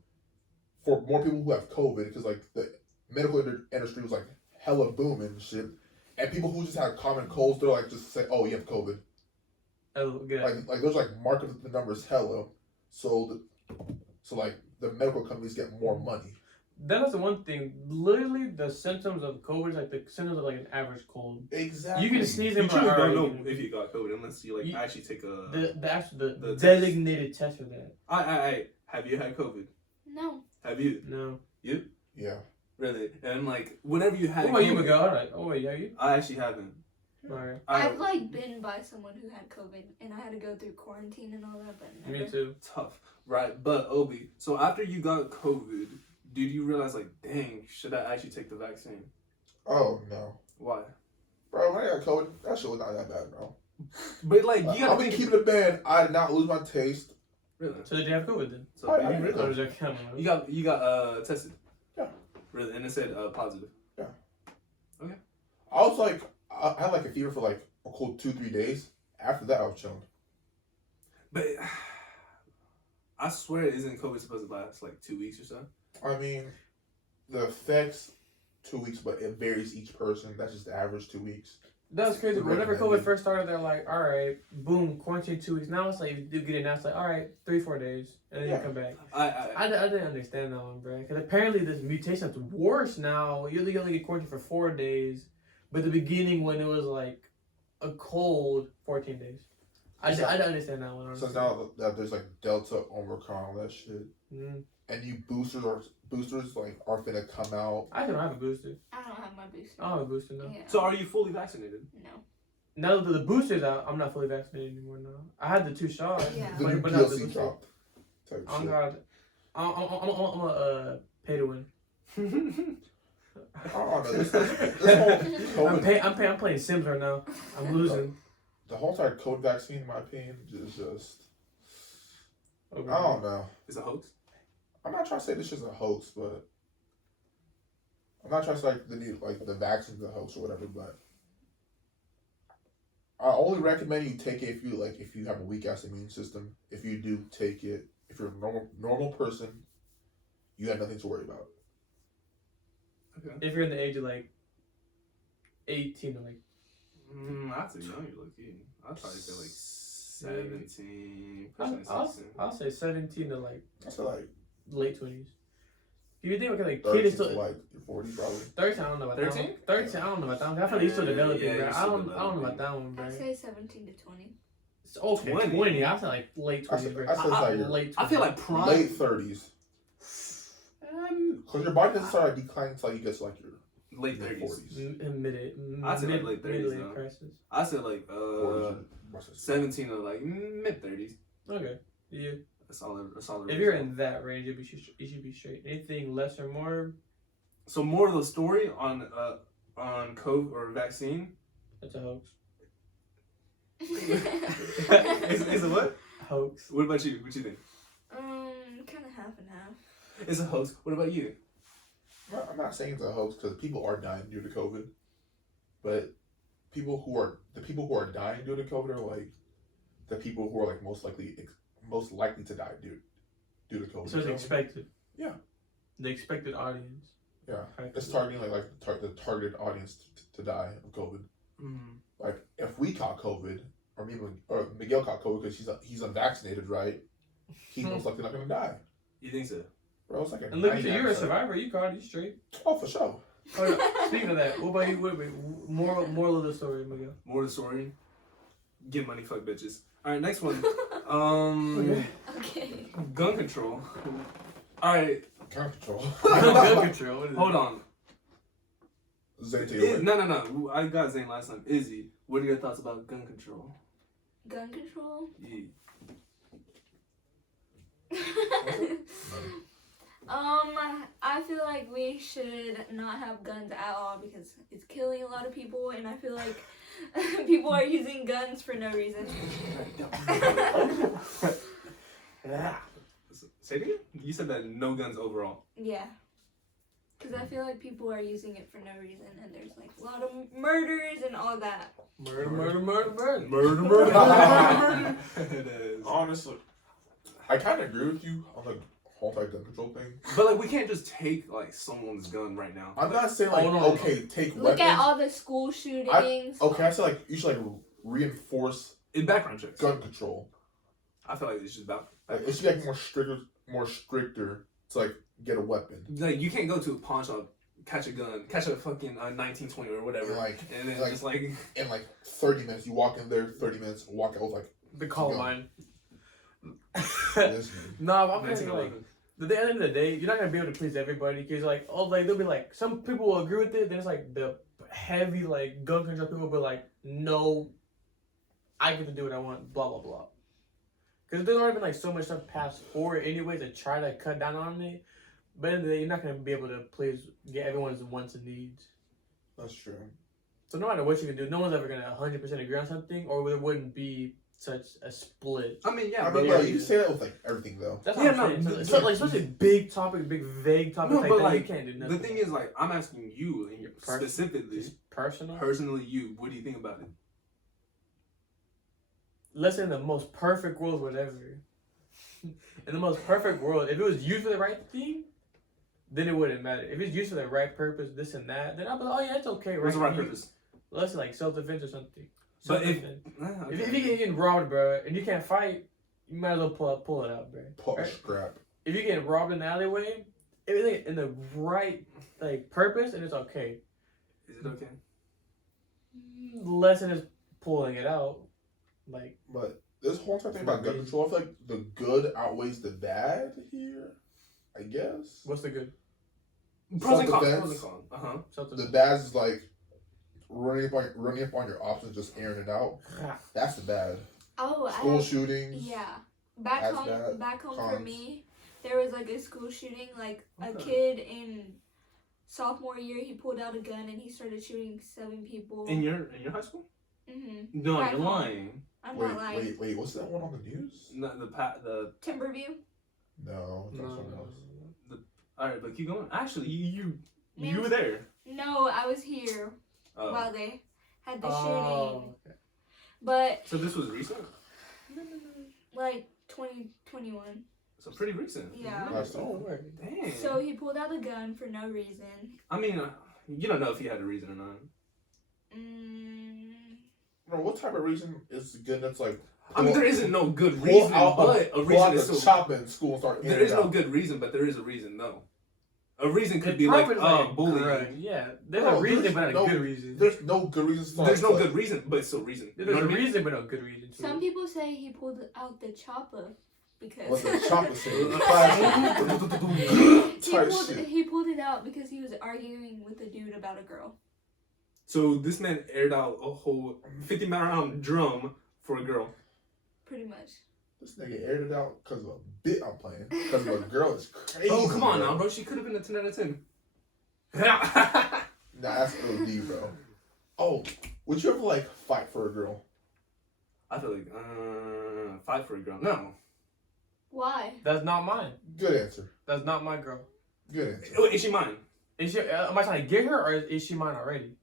for more people who have COVID, because the medical industry was hella booming and shit, and people who just had common colds, they're just say, "Oh, you have COVID." Oh, good. Those market the numbers hella, so the medical companies get more money. That is the one thing. Literally, the symptoms of COVID is the symptoms of an average cold. Exactly. You can sneeze and and you don't know if you got COVID unless you actually take the designated test for that. I have you had COVID? No. Have you? No. You? Yeah. Really? And whenever you had COVID, you would go, alright. Oh wait, are you? I actually haven't. Alright. I've been by someone who had COVID and I had to go through quarantine and all that, but never. Me too. Tough. Right, but Obi, so after you got COVID, did you realize dang, should I actually take the vaccine? Oh no. Why? Bro, when I got COVID, that shit was not that bad, bro. But you gotta I'll be keeping it bad. I did not lose my taste. Really? So did you have COVID then? So you got tested? Yeah. Really? And it said positive? Yeah. Okay. I was I had a fever for a cool 2-3 days. After that, I was chilling. But I swear, isn't COVID supposed to last 2 weeks or so? I mean, the effects 2 weeks, but it varies each person. That's just the average 2 weeks. That's crazy. Whenever COVID first started, they're like, all right, boom, quarantine 2 weeks. Now it's you do get it now. It's all right, 3-4 days, and then you come back. I didn't understand that one, bro. Because apparently this mutation is worse now. You only get quarantined for 4 days, but the beginning when it was a cold, 14 days. I didn't understand that one. Honestly. So now that there's Delta, Omicron, all that shit, and new boosters are finna come out. I don't have a booster. I don't have my booster. I don't have a booster, no. Yeah. So are you fully vaccinated? No. Now that the booster's out, I'm not fully vaccinated anymore now. I had the 2 shots. Yeah. The new but DLC dropped. Oh God. I'm a pay to win. Oh no, this whole COVID, I'm playing Sims right now. I'm losing. The whole entire COVID vaccine, in my opinion, is just. I don't know. It's a hoax? I'm not trying to say this is a hoax, but I'm not trying to say the vaccine's a hoax or whatever. But I only recommend you take it if you have a weak ass immune system. If you do take it, if you're a normal person, you have nothing to worry about. Okay. If you're in the age of 18 to I'd say younger, I'd probably say 17. I'll say 17 to I say late 20s. If you think kid is still your 40 probably. 13, I don't know about 13? That one. 13, I don't know about that one. I feel like he's still developing, bro. I don't know about that one, bro. I say 17 to 20. It's okay, 20. I say late 20s, bro. I say late 20s. I feel like prime. Late 30s. Because your body doesn't start declining until you get to like your late mid 30s. 40s. I'd say like late 30s though. crisis. I said like 17 or like mid 30s. Okay. Yeah. A solid. If you're in that range, you should be straight. Anything less or more, So more of the story on COVID or vaccine. that's a hoax. Is it what? Hoax. What about you? What you think? Kind of half and half. It's a hoax. What about you? I'm not saying it's a hoax because people are dying due to COVID, but the people who are dying due to COVID are like the people who are like most likely to die due to COVID. So it's expected. Yeah. The expected audience. Yeah, it's targeting like the targeted audience to die of COVID. Mm. Like if we caught COVID, or Miguel caught COVID because he's unvaccinated, right? He's most likely not gonna die. You think so? Bro, it's like a And look, 99%. you're a survivor. You caught it straight. Oh, for sure. Oh, no. Speaking of that, what about you? What moral of the story, Miguel? More of the story. Get money, fuck bitches. All right, next one. Okay. Gun control. All right, Gun control. Gun control. What is hold it? on. Zay, take it away. No. I got Zane last time. Izzy, what are your thoughts about gun control? Gun control? Yeah. I feel like we should not have guns at all because it's killing a lot of people, and I feel like people are using guns for no reason. Say it again? You said that no guns overall. Yeah. Because I feel like people are using it for no reason, and there's like a lot of murders and all that. Murder. It is. Honestly, I kind of agree with you on the whole gun control thing. But like, we can't just take like someone's gun right now. I'm not saying like take Look weapons. at all the school shootings. I say like you should like reinforce In background checks. gun control. I feel like it's just about. Like, it should be like more stricter to like get a weapon. Like, you can't go to a pawn shop, catch a fucking 1920 or whatever, and then just like in like 30 minutes, you walk in there, 30 minutes, walk out with like The Columbine. this. No, I'm saying 1911. like, at the end of the day, you're not gonna be able to please everybody because like, oh, like they'll be like, some people will agree with it. Then it's like the heavy like gun control people will be like, no, I get to do what I want, blah blah blah. Because there's already been like so much stuff passed forward anyway to try to cut down on it. But in the day, you're not gonna be able to please get everyone's wants and needs. That's true. So no matter what you can do, no one's ever gonna 100% agree on something, or there wouldn't be such a split. I mean, yeah, I mean, but you can say that with like everything though. That's Yeah, what I'm no, saying. So, like especially big topic, big vague topics no, like but that, like you can't do nothing. the thing is, like, I'm asking you and specifically, Just personal. personally, you. What do you think about it? Let's say in the most perfect world, whatever. In the most perfect world, if it was used for the right thing, then it wouldn't matter. If it's used for the right purpose, this and that, then I'll be like, oh yeah, it's okay, right? What's the right purpose? Let's say like self-defense or something. But if If you get getting robbed, bro, and you can't fight, you might as well pull it out, bro. Pull Right? scrap. If you get robbed in the alleyway, everything in the right like purpose, and it's okay. is it okay? Lesson is pulling it out, like. But this whole entire thing about gun control, I feel like the good outweighs the bad here. I guess. What's the good? Pros and cons. Self-defense. Self-defense. The bad is like running up on your options, just airing it out. That's the bad. Oh, School shootings. Yeah. Back That's home bad. for Cons. me, there was like a school shooting. Like a kid in sophomore year, he pulled out a gun and he started shooting 7 people. In your high school? Mhm. No, Back you're home. lying. I'm not lying. Wait, what's that one on the news? No, the Timberview. No, that's No. something else. all right, but keep going. Actually, you Man. were there. No, I was here while they had the shooting. Oh, okay. But So this was recent. like 2021. So pretty recent. Yeah. That's Oh, all. word. Dang. So he pulled out a gun for no reason. I mean, you don't know if he had a reason or not. Bro, what type of reason is good? That's like. I mean, there isn't no good pull reason, out but a pull reason out is the still. chop in school and start. There is no good reason, but there is a reason, though. A reason could It be like, probably is bullying. correct. Yeah, there's No, a reason, there's but not no- a good reason. There's no good reason. to start, There's no but- good reason, but it's still reason. You There's know a what I mean? reason, but no good reason. to Some it. people say he pulled out the chopper because What's the chopper say? he type shit. he pulled it out because he was arguing with a dude about a girl. So this man aired out a whole 50-round drum for a girl. Pretty much. This nigga aired it out because of a bit I'm playing. Because of a girl is crazy. Oh, come on bro. now, bro. She could have been a 10 out of 10. Nah, that's OD, bro. Oh, would you ever like fight for a girl? I feel like, fight for a girl. No. Why? That's not mine. Good answer. That's not my girl. Good answer. Wait, is she mine? Is she? Am I trying to get her, or is she mine already?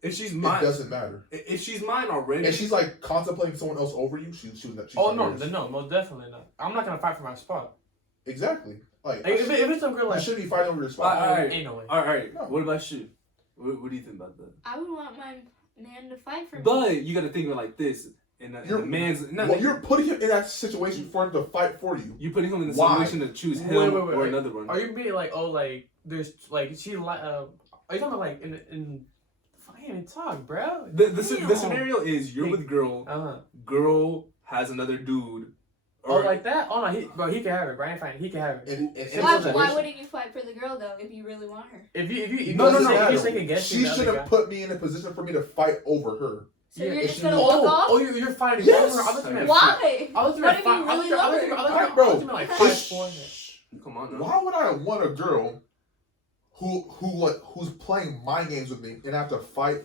If she's mine, It doesn't matter. If she's mine already, And she's like contemplating someone else over you. She's Oh not no, yours. no, most definitely not. I'm not gonna fight for my spot. Exactly. Like If it's some girl you like, shouldn't be fighting over your spot. Alright. ain't no way. all right. No. What about you? What do you think about that? I would want my man to fight for me. But you got to think of it like this. And the man's no, Well, you're putting him in that situation for him to fight for you. you're putting him in the Why? situation to choose him Wait, or wait. another one. Are you being like, oh, like there's like she like are you talking about like in I can't even talk, bro. The scenario is you're with girl. Girl has another dude. Oh, like that? Oh no, he can have it, Brian. Fine, he can have it. And Why wouldn't you fight for the girl though if you really want her? If you No, if you second guess She shouldn't put me in a position for me to fight over her. So Yeah, you're if just she gonna wants- walk off? Oh, you're fighting Yes! over her. I thought you meant Why? I thought you What meant if you really love her? Alright, bro. like 5'4". Come on now. Why would I want a girl who's playing mind games with me and have to fight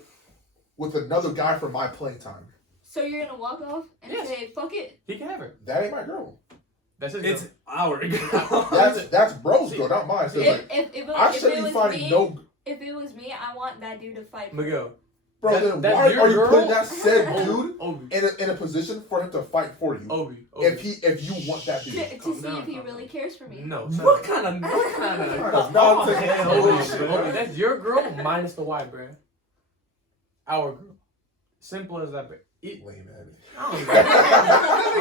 with another guy for my playing time? So you're gonna walk off and Yes. say, fuck it? He can have her. That ain't my girl. That's his It's girl. our girl. That's bro's girl, not mine. So it's like I If shouldn't it be was fighting me, no. if it was me, I want that dude to fight. Miguel. Bro, then That's why your are you girl? putting that said dude Obi. in a position for him to fight for you? Obi. If you want that dude. To Calm see down, if he calm really down. cares for me. No. What kind of No, Obi, that's your girl minus the Y, bro. Our girl. Simple as that, bro. Lame man. I don't I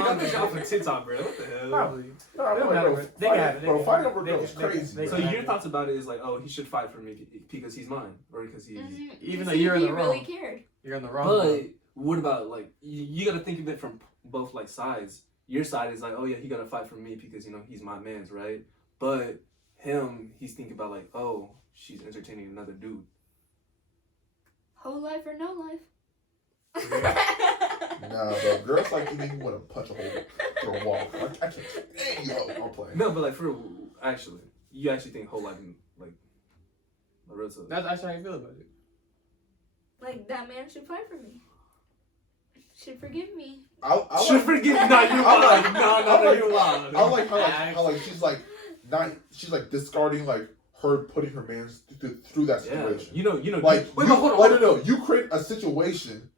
got know. this off of TikTok, bro. What the hell? Probably. No, It don't matter, bro. They can have it. They Bro, can fighting have it. over They girl is can- they can- crazy. they So can have your it. thoughts about it is like, oh, he should fight for me because he's mine or because he's. Mhm. Even To though see you're if in he the really wrong. cared. You're in the wrong. But what about like you got to think of it from both like sides. Your side is like, oh yeah, he got to fight for me because he's my man's, right? But him, he's thinking about like, oh, she's entertaining another dude. Whole life or no life? Nah, bro. Girls like you make me want to punch a hole through a wall. I can't. Hey, yo, I'm playing. No, but like for real, actually, you actually think whole life like Marissa. That's actually how you feel about it. Like, that man should fight for me. Should forgive me. I Should like, forgive. No, you I like- lied. No, I like- you lied. I like how like she's like discarding like her putting her man through that Yeah, situation. you know. Like wait, you, hold on. no. You create a situation.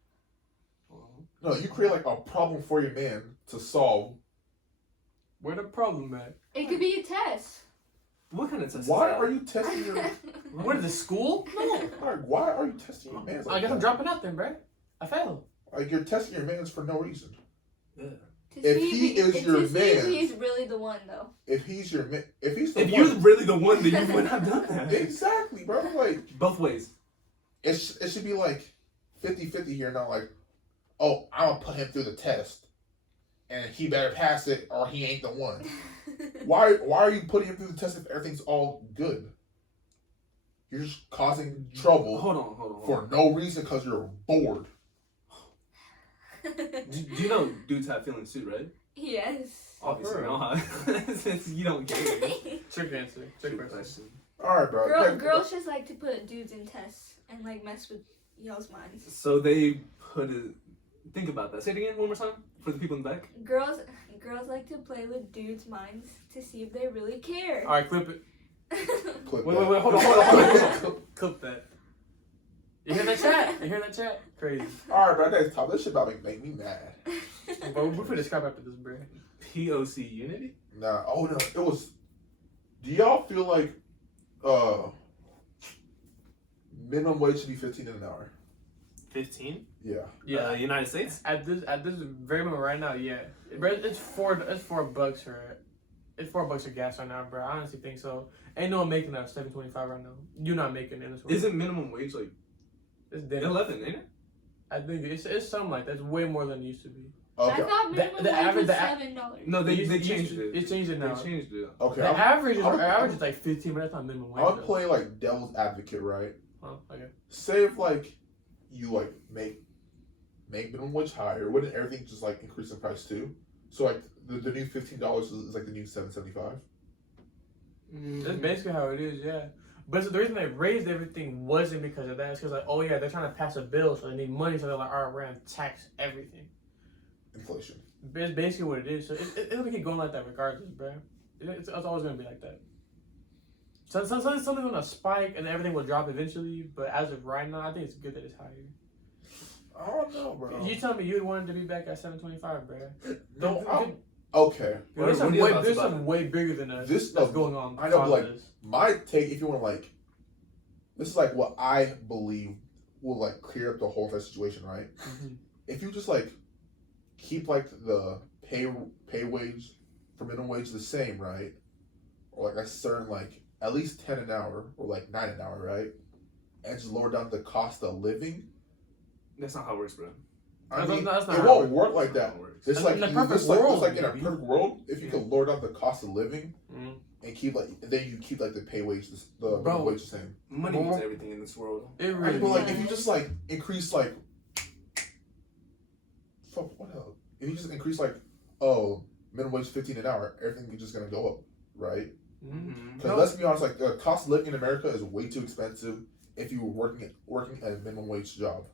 No, you create like a problem for your man to solve. Where the problem at? It could be a test. What kind of test? Why is that? are you testing your? What is the school? No. Like, why are you testing your man? I guess I'm dropping out then, bro. I failed. Like you're testing your man's for no reason. Yeah. If he is your to see man- if he's really the one, though. If he's your man, if he's the If one, you're really the one, then you would have done that. exactly, bro. Like Both ways. it should be like 50-50 here, not like, oh, I'm gonna put him through the test, and he better pass it or he ain't the one. Why are you putting him through the test if everything's all good? You're just causing trouble Hold on. for no reason because you're bored. Do you know dudes have feelings too, right? Yes. Obviously for real. not. Since you don't care. Trick answer. Trick Good question. question. All right, bro. Girls just like to put dudes in tests and like mess with y'all's minds. So they put it. Think about that. Say it again one more time for the people in the back. Girls like to play with dudes' minds to see if they really care. All right, clip it. Clip Wait, that. hold on. Clip that. You hear that chat? You hear that chat? Crazy. All right, bro. Next top. This shit about to make me mad. Bro, we'll put a scrap after this, bro. POC unity. Nah. Oh no. It was. Do y'all feel like minimum wage should be $15 an hour? 15. Yeah. Yeah. United States. At this very moment right now, yeah. Bro, it's $4 for it's $4 for gas right now, bro. I honestly think so. Ain't no one making that $7.25 right now. You're not making it. Isn't minimum wage like it's dead. 11? Ain't it? I think it's something like that's way more than it used to be. Okay. I thought minimum The wage average- was the a- $7. No, they It changed it. It changed it now. They changed it. Okay. The average I would- is like 15, but that's not minimum wage. I would though. play like devil's advocate, right? Oh, okay. Say if like you like make minimum wage higher, wouldn't everything just like increase in price too? So like the new $15 is like the new $7.75. That's basically how it is, yeah. But so the reason they raised everything wasn't because of that. It's because like, oh yeah, they're trying to pass a bill, so they need money. So they're like, all right, we're gonna tax everything. Inflation. It's basically what it is. So it'll keep going like that regardless, bro. It's always gonna be like that. So something's gonna spike and everything will drop eventually. But as of right now, I think it's good that it's higher. I don't know, bro. You tell me you wanted to be back at 725, bro. Okay. There's What are your thoughts there's about something way bigger than us This- that's going on. I know, but, like, causes. My take, if you want to like, this is like what I believe will like clear up the whole entire situation, right? Mhm. If you just like keep like the pay wage for minimum wage the same, right? Or like a certain like at least 10 an hour or like 9 an hour, right? And just lower down the cost of living. That's not how it works, bro. I That's mean, not it how it won't works. work like That's not that. how it works. It's In like the perfect it's like world, in a maybe. perfect world, if you Yeah. can lower down the cost of living Mhm. and keep like, then you keep like the pay wage, the Bro. minimum wage the same. Money means everything in this world. It Right, really but like is. if you just like increase like, fuck, what hell? If you just increase like, minimum wage 15 an hour, everything is just gonna go up, right? Mhm. Because let's be honest, like the cost of living in America is way too expensive if you were working at a minimum wage job.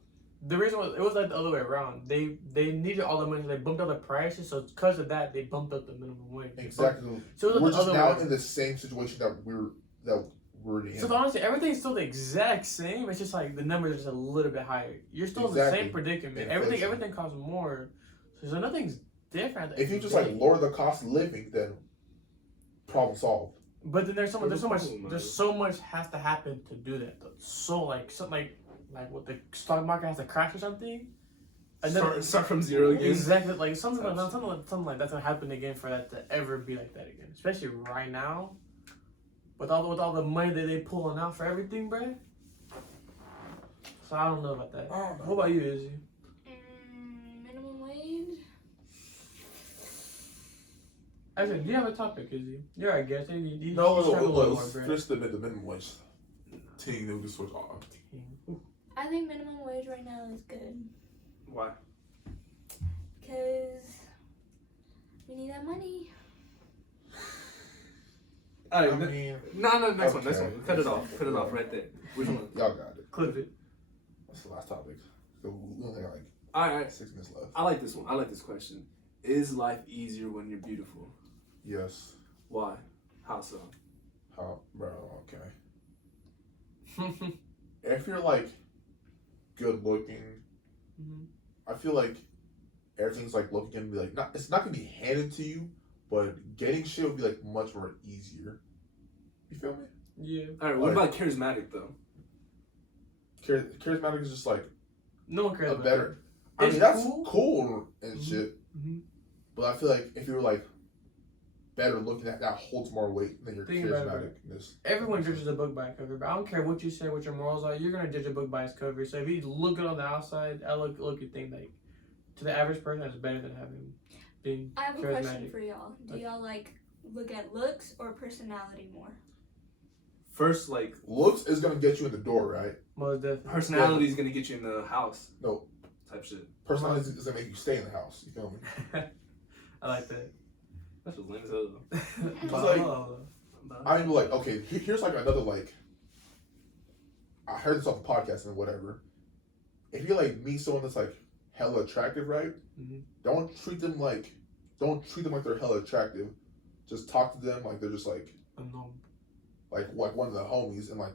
The reason was it was like the other way around. They needed all the money, so they bumped up the prices. So because of that, they bumped up the minimum wage. Exactly. So it was We're the just other now way. in the same situation that we're in. So honestly, everything's still the exact same. It's just like the numbers are just a little bit higher. You're still in the Exactly. same predicament. Inflation. Everything costs more. So nothing's different. If you just like lower the cost of living, then problem solved. But then there's so Where's much the problem, there's so much has to happen to do that. Though. So like something like what the stock market has to crash or something. And then Start from zero again. exactly like something like that's gonna happen again for that to ever be like that again. Especially right now, with all the money that they pulling out for everything, bruh. So I don't know about that. What about you, Izzy? Minimum wage? Actually, do you have a topic, Izzy? You're our guest. You No, struggle a little more, let's bruh. finish the minimum wage thing. Then we can switch off. I think minimum wage right now is good. Why? Because we need that money. All I right. mean, No, next one. Okay. Cut it off. Cut it off right there. Which one? y'all got it. Clip it. That's the last topic. So we only got like All right. 6 minutes left. I like this one. I like this question. Is life easier when you're beautiful? Yes. Why? How so? How, bro? Okay. If you're like good looking, Mhm. I feel like everything's like looking gonna be like not. It's not gonna be handed to you, but getting shit would be like much more easier. You feel me? Yeah. All right. What Like- about charismatic though? Charismatic is just like No one cares a about better. that. I It's mean that's cool. cool and Mhm. shit, Mhm. but I feel like if you're like better looking, that holds more weight than your Think about it, charismaticness. Everyone judges a book by its cover, but I don't care what you say, what your morals are. You're gonna judge a book by its cover. So if you look good on the outside, I look you think like to the average person, that's better than having being I have a question charismatic. for y'all. Do Okay. y'all like look at looks or personality more? First, like Looks is gonna get you in the door, right? Most definitely. personality is gonna get you in the house. No. Type shit. Personality is gonna make you stay in the house. You feel me? I like that. That's just lame as hell. It's like- Oh. I'm like, okay, here's like another like. I heard this on the podcast and whatever. If you like meet someone that's like hella attractive, right? Mhm. Don't treat them like they're hella attractive. Just talk to them like they're just like No. one of the homies, and like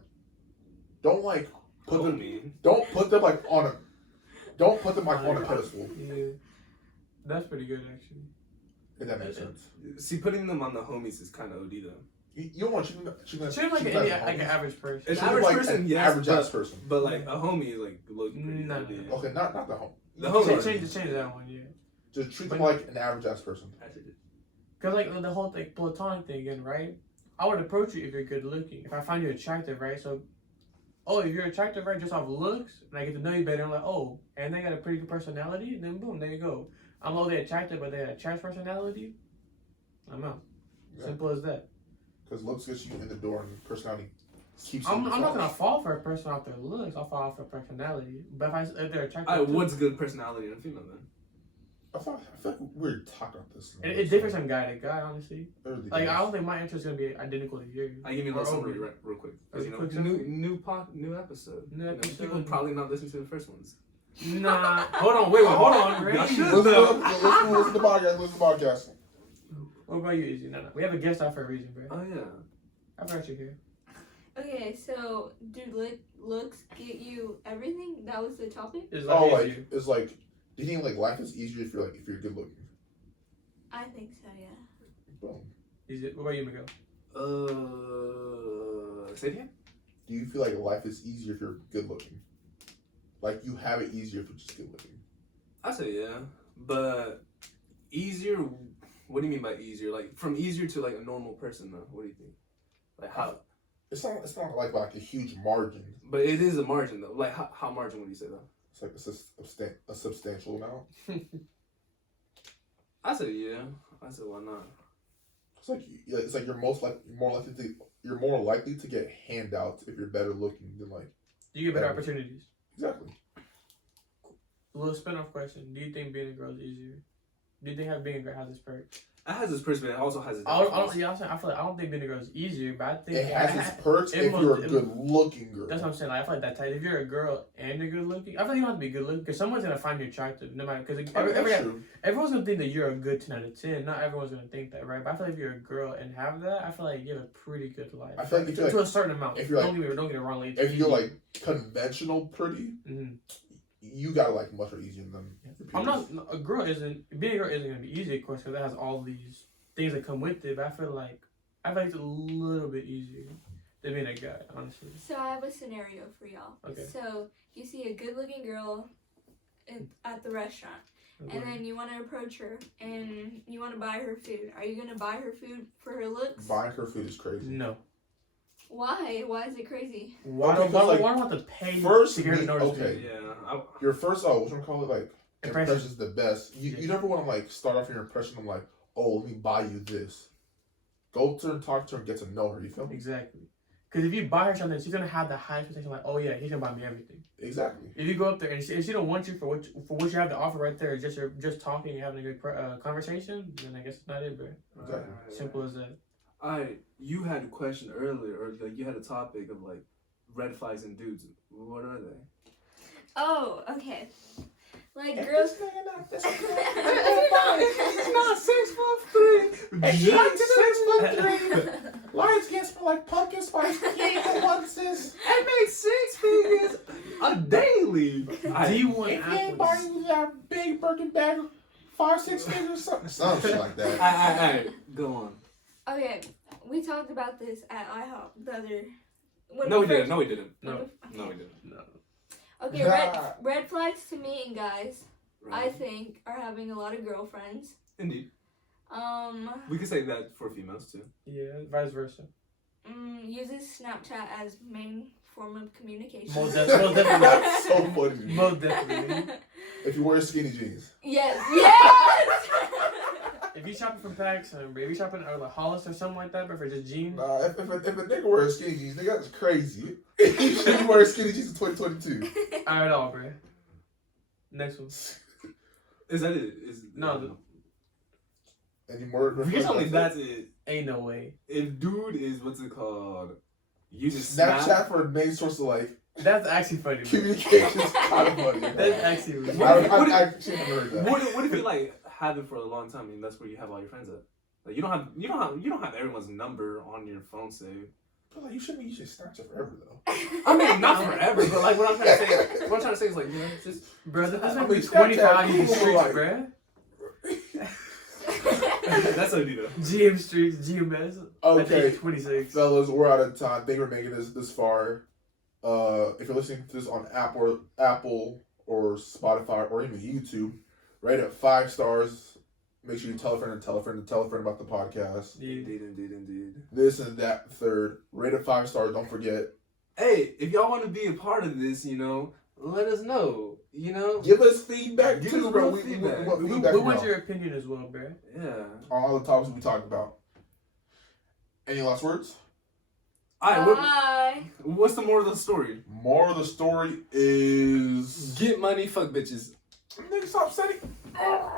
don't like put them Homie. don't put them like on a don't put them like on a pedestal. Yeah. That's pretty good actually. If that makes sense. See, putting them on the homies is kind of OD though. You don't want treat them Treat like treat any them like an average person. It's treat them average like person, an yes, average but- ass person. But like a homie is like looking pretty No, OD. no. Okay, not the homie. The homie. Change that one, yeah. Just treat them like an average ass person. Cause like the whole like platonic thing again, right? I would approach you if you're good looking. If I find you attractive, right? So, if you're attractive, right, just off looks, and I get to know you better, I'm like, and they got a pretty good personality, then boom, there you go. I'm not really attractive, but they have a trash personality, I'm out. Yeah. Simple as that. Because looks gets you in the door and personality keeps you. I'm not gonna fall for a person off their looks. I'll fall for personality. But if they're attractive, Alright, what's good personality in a female then? I feel like we're talking about this. it differs from guy to guy, honestly. Everything Like, is. I don't think my interest is gonna be identical to yours. I give you a Or little summary over. real quick. 'Cause, you know, Quick new summary? episode. New You know, episode. people probably not listening to the first ones. Nah, hold on, wait, hold on. Y'all Right? should. Listen to the podcast. Listen to the podcast. What about you, Izzy? No. We have a guest out for a reason, bro. Oh yeah. I brought you here. Okay, so do looks get you everything? That was the topic? It's Oh, like, like it's like. Do you think like life is easier if you're good looking? I think so, yeah. Boom. What about you, Miguel? Say it again? Do you feel like life is easier if you're good looking? Like you have it easier if you're just good looking? I say yeah, but easier. What do you mean by easier? Like from easier to like a normal person though. What do you think? Like how? It's not like a huge margin. But it is a margin though. Like how margin would you say though? It's like a substantial amount. I say yeah. I say why not? It's like you're more likely to get handouts if you're better looking than like. You get better opportunities. Exactly. A little spin-off question. Do you think being a girl is easier? Do you think being a girl has its perks? It has its perks, but it also has its I downfalls. feel like I don't think being a girl is easier, but I think It has its perks if you're a good looking girl. That's what I'm saying. Like, I feel like that tight. If you're a girl and you're good looking, I feel like you don't have to be good looking because someone's gonna find you attractive, no matter. Because everyone's gonna think that you're a good 10 out of 10. Not everyone's gonna think that, right? But I feel like if you're a girl and have that, I feel like you have a pretty good life. I feel like to a certain amount. If you're don't get it wrong. Like, if you're like conventional pretty, you got like much more easier than. I'm not a girl. Being a girl isn't gonna be easy, of course, because it has all these things that come with it. But I feel like it's a little bit easier than being a guy, honestly. So I have a scenario for y'all. Okay. So you see a good-looking girl at the restaurant, and then you want to approach her and you want to buy her food. Are you gonna buy her food for her looks? Buying her food is crazy. No. Why? Why is it crazy? Why don't I have to pay first to get her notice? okay. Yeah. Your first what you call it, like impression is the best. You never want to like start off your impression of like, oh, let me buy you this. Go to her and talk to her and get to know her. You feel me? Exactly. Because if you buy her something, she's gonna have the highest potential. Like, oh yeah, he's gonna buy me everything. Exactly. If you go up there and she don't want you for what you have to offer right there, just talking and having a good conversation, then I guess it's not it, bro. Exactly. Simple as that. Alright, you had a question earlier, or like you had a topic of like red flags in dudes. What are they? Oh, okay. Like girls. He's not 6'3". He's not 6'3". Lions can't smell like pumpkin spice. He ain't the one sis. I make 6 figures a daily. D1 If he ain't buying you that big Birkin bag, 5-6 figures, some shit like that. Alright, go on. Okay, we talked about this at IHOP the other. No, we didn't. No, we didn't. No. No, we didn't. No. Okay, red flags to me and guys, I think, are having a lot of girlfriends. Indeed. We could say that for females too. Yeah, vice versa. Uses Snapchat as main form of communication. Most definitely. That's so funny. Most definitely. If you wear skinny jeans. Yes. Yes. If you shopping from Paxson, bro, if you shopping at like Hollis or something like that, but for just jeans. Nah, if a nigga wears skinny jeans, nigga, that's crazy. You should be wearing skinny jeans in 2022. Alright, all, bro. Next one. Is that it? No. Any more? It's only that's it. Ain't no way. If dude is what's it called? Uses Snapchat for a main source of like That's actually funny, bro. communication's kind of funny. That's actually really I actually haven't heard that. What if you like have it for a long time and that's where you have all your friends at? Like you don't have everyone's number on your phone saved. But like, you shouldn't use Snapchat forever though. I mean, not forever, but like what I'm trying to say is like, you know, it's just bro, that's I like mean, 25 in the Snapchat, streets, like- bro. that's what you do. GM streets, GMS. Okay, 26. fellas, we're out of time. Thank you for making this far. If you're listening to this on Apple or Spotify or even YouTube, rate it 5 stars. Make sure you tell a friend and tell a friend and tell a friend about the podcast. Indeed. This and that. Third, rate it 5 stars. Don't forget. Hey, if y'all want to be a part of this, you know, let us know. You know, Give us feedback Give too, us bro. real feedback. What What feedback was you want your opinion as well, bro? yeah. on all the topics we talked about? Any last words? All right. Bye. What's the moral of the story? Moral of the story is Get money, fuck bitches. nigga, stop setting.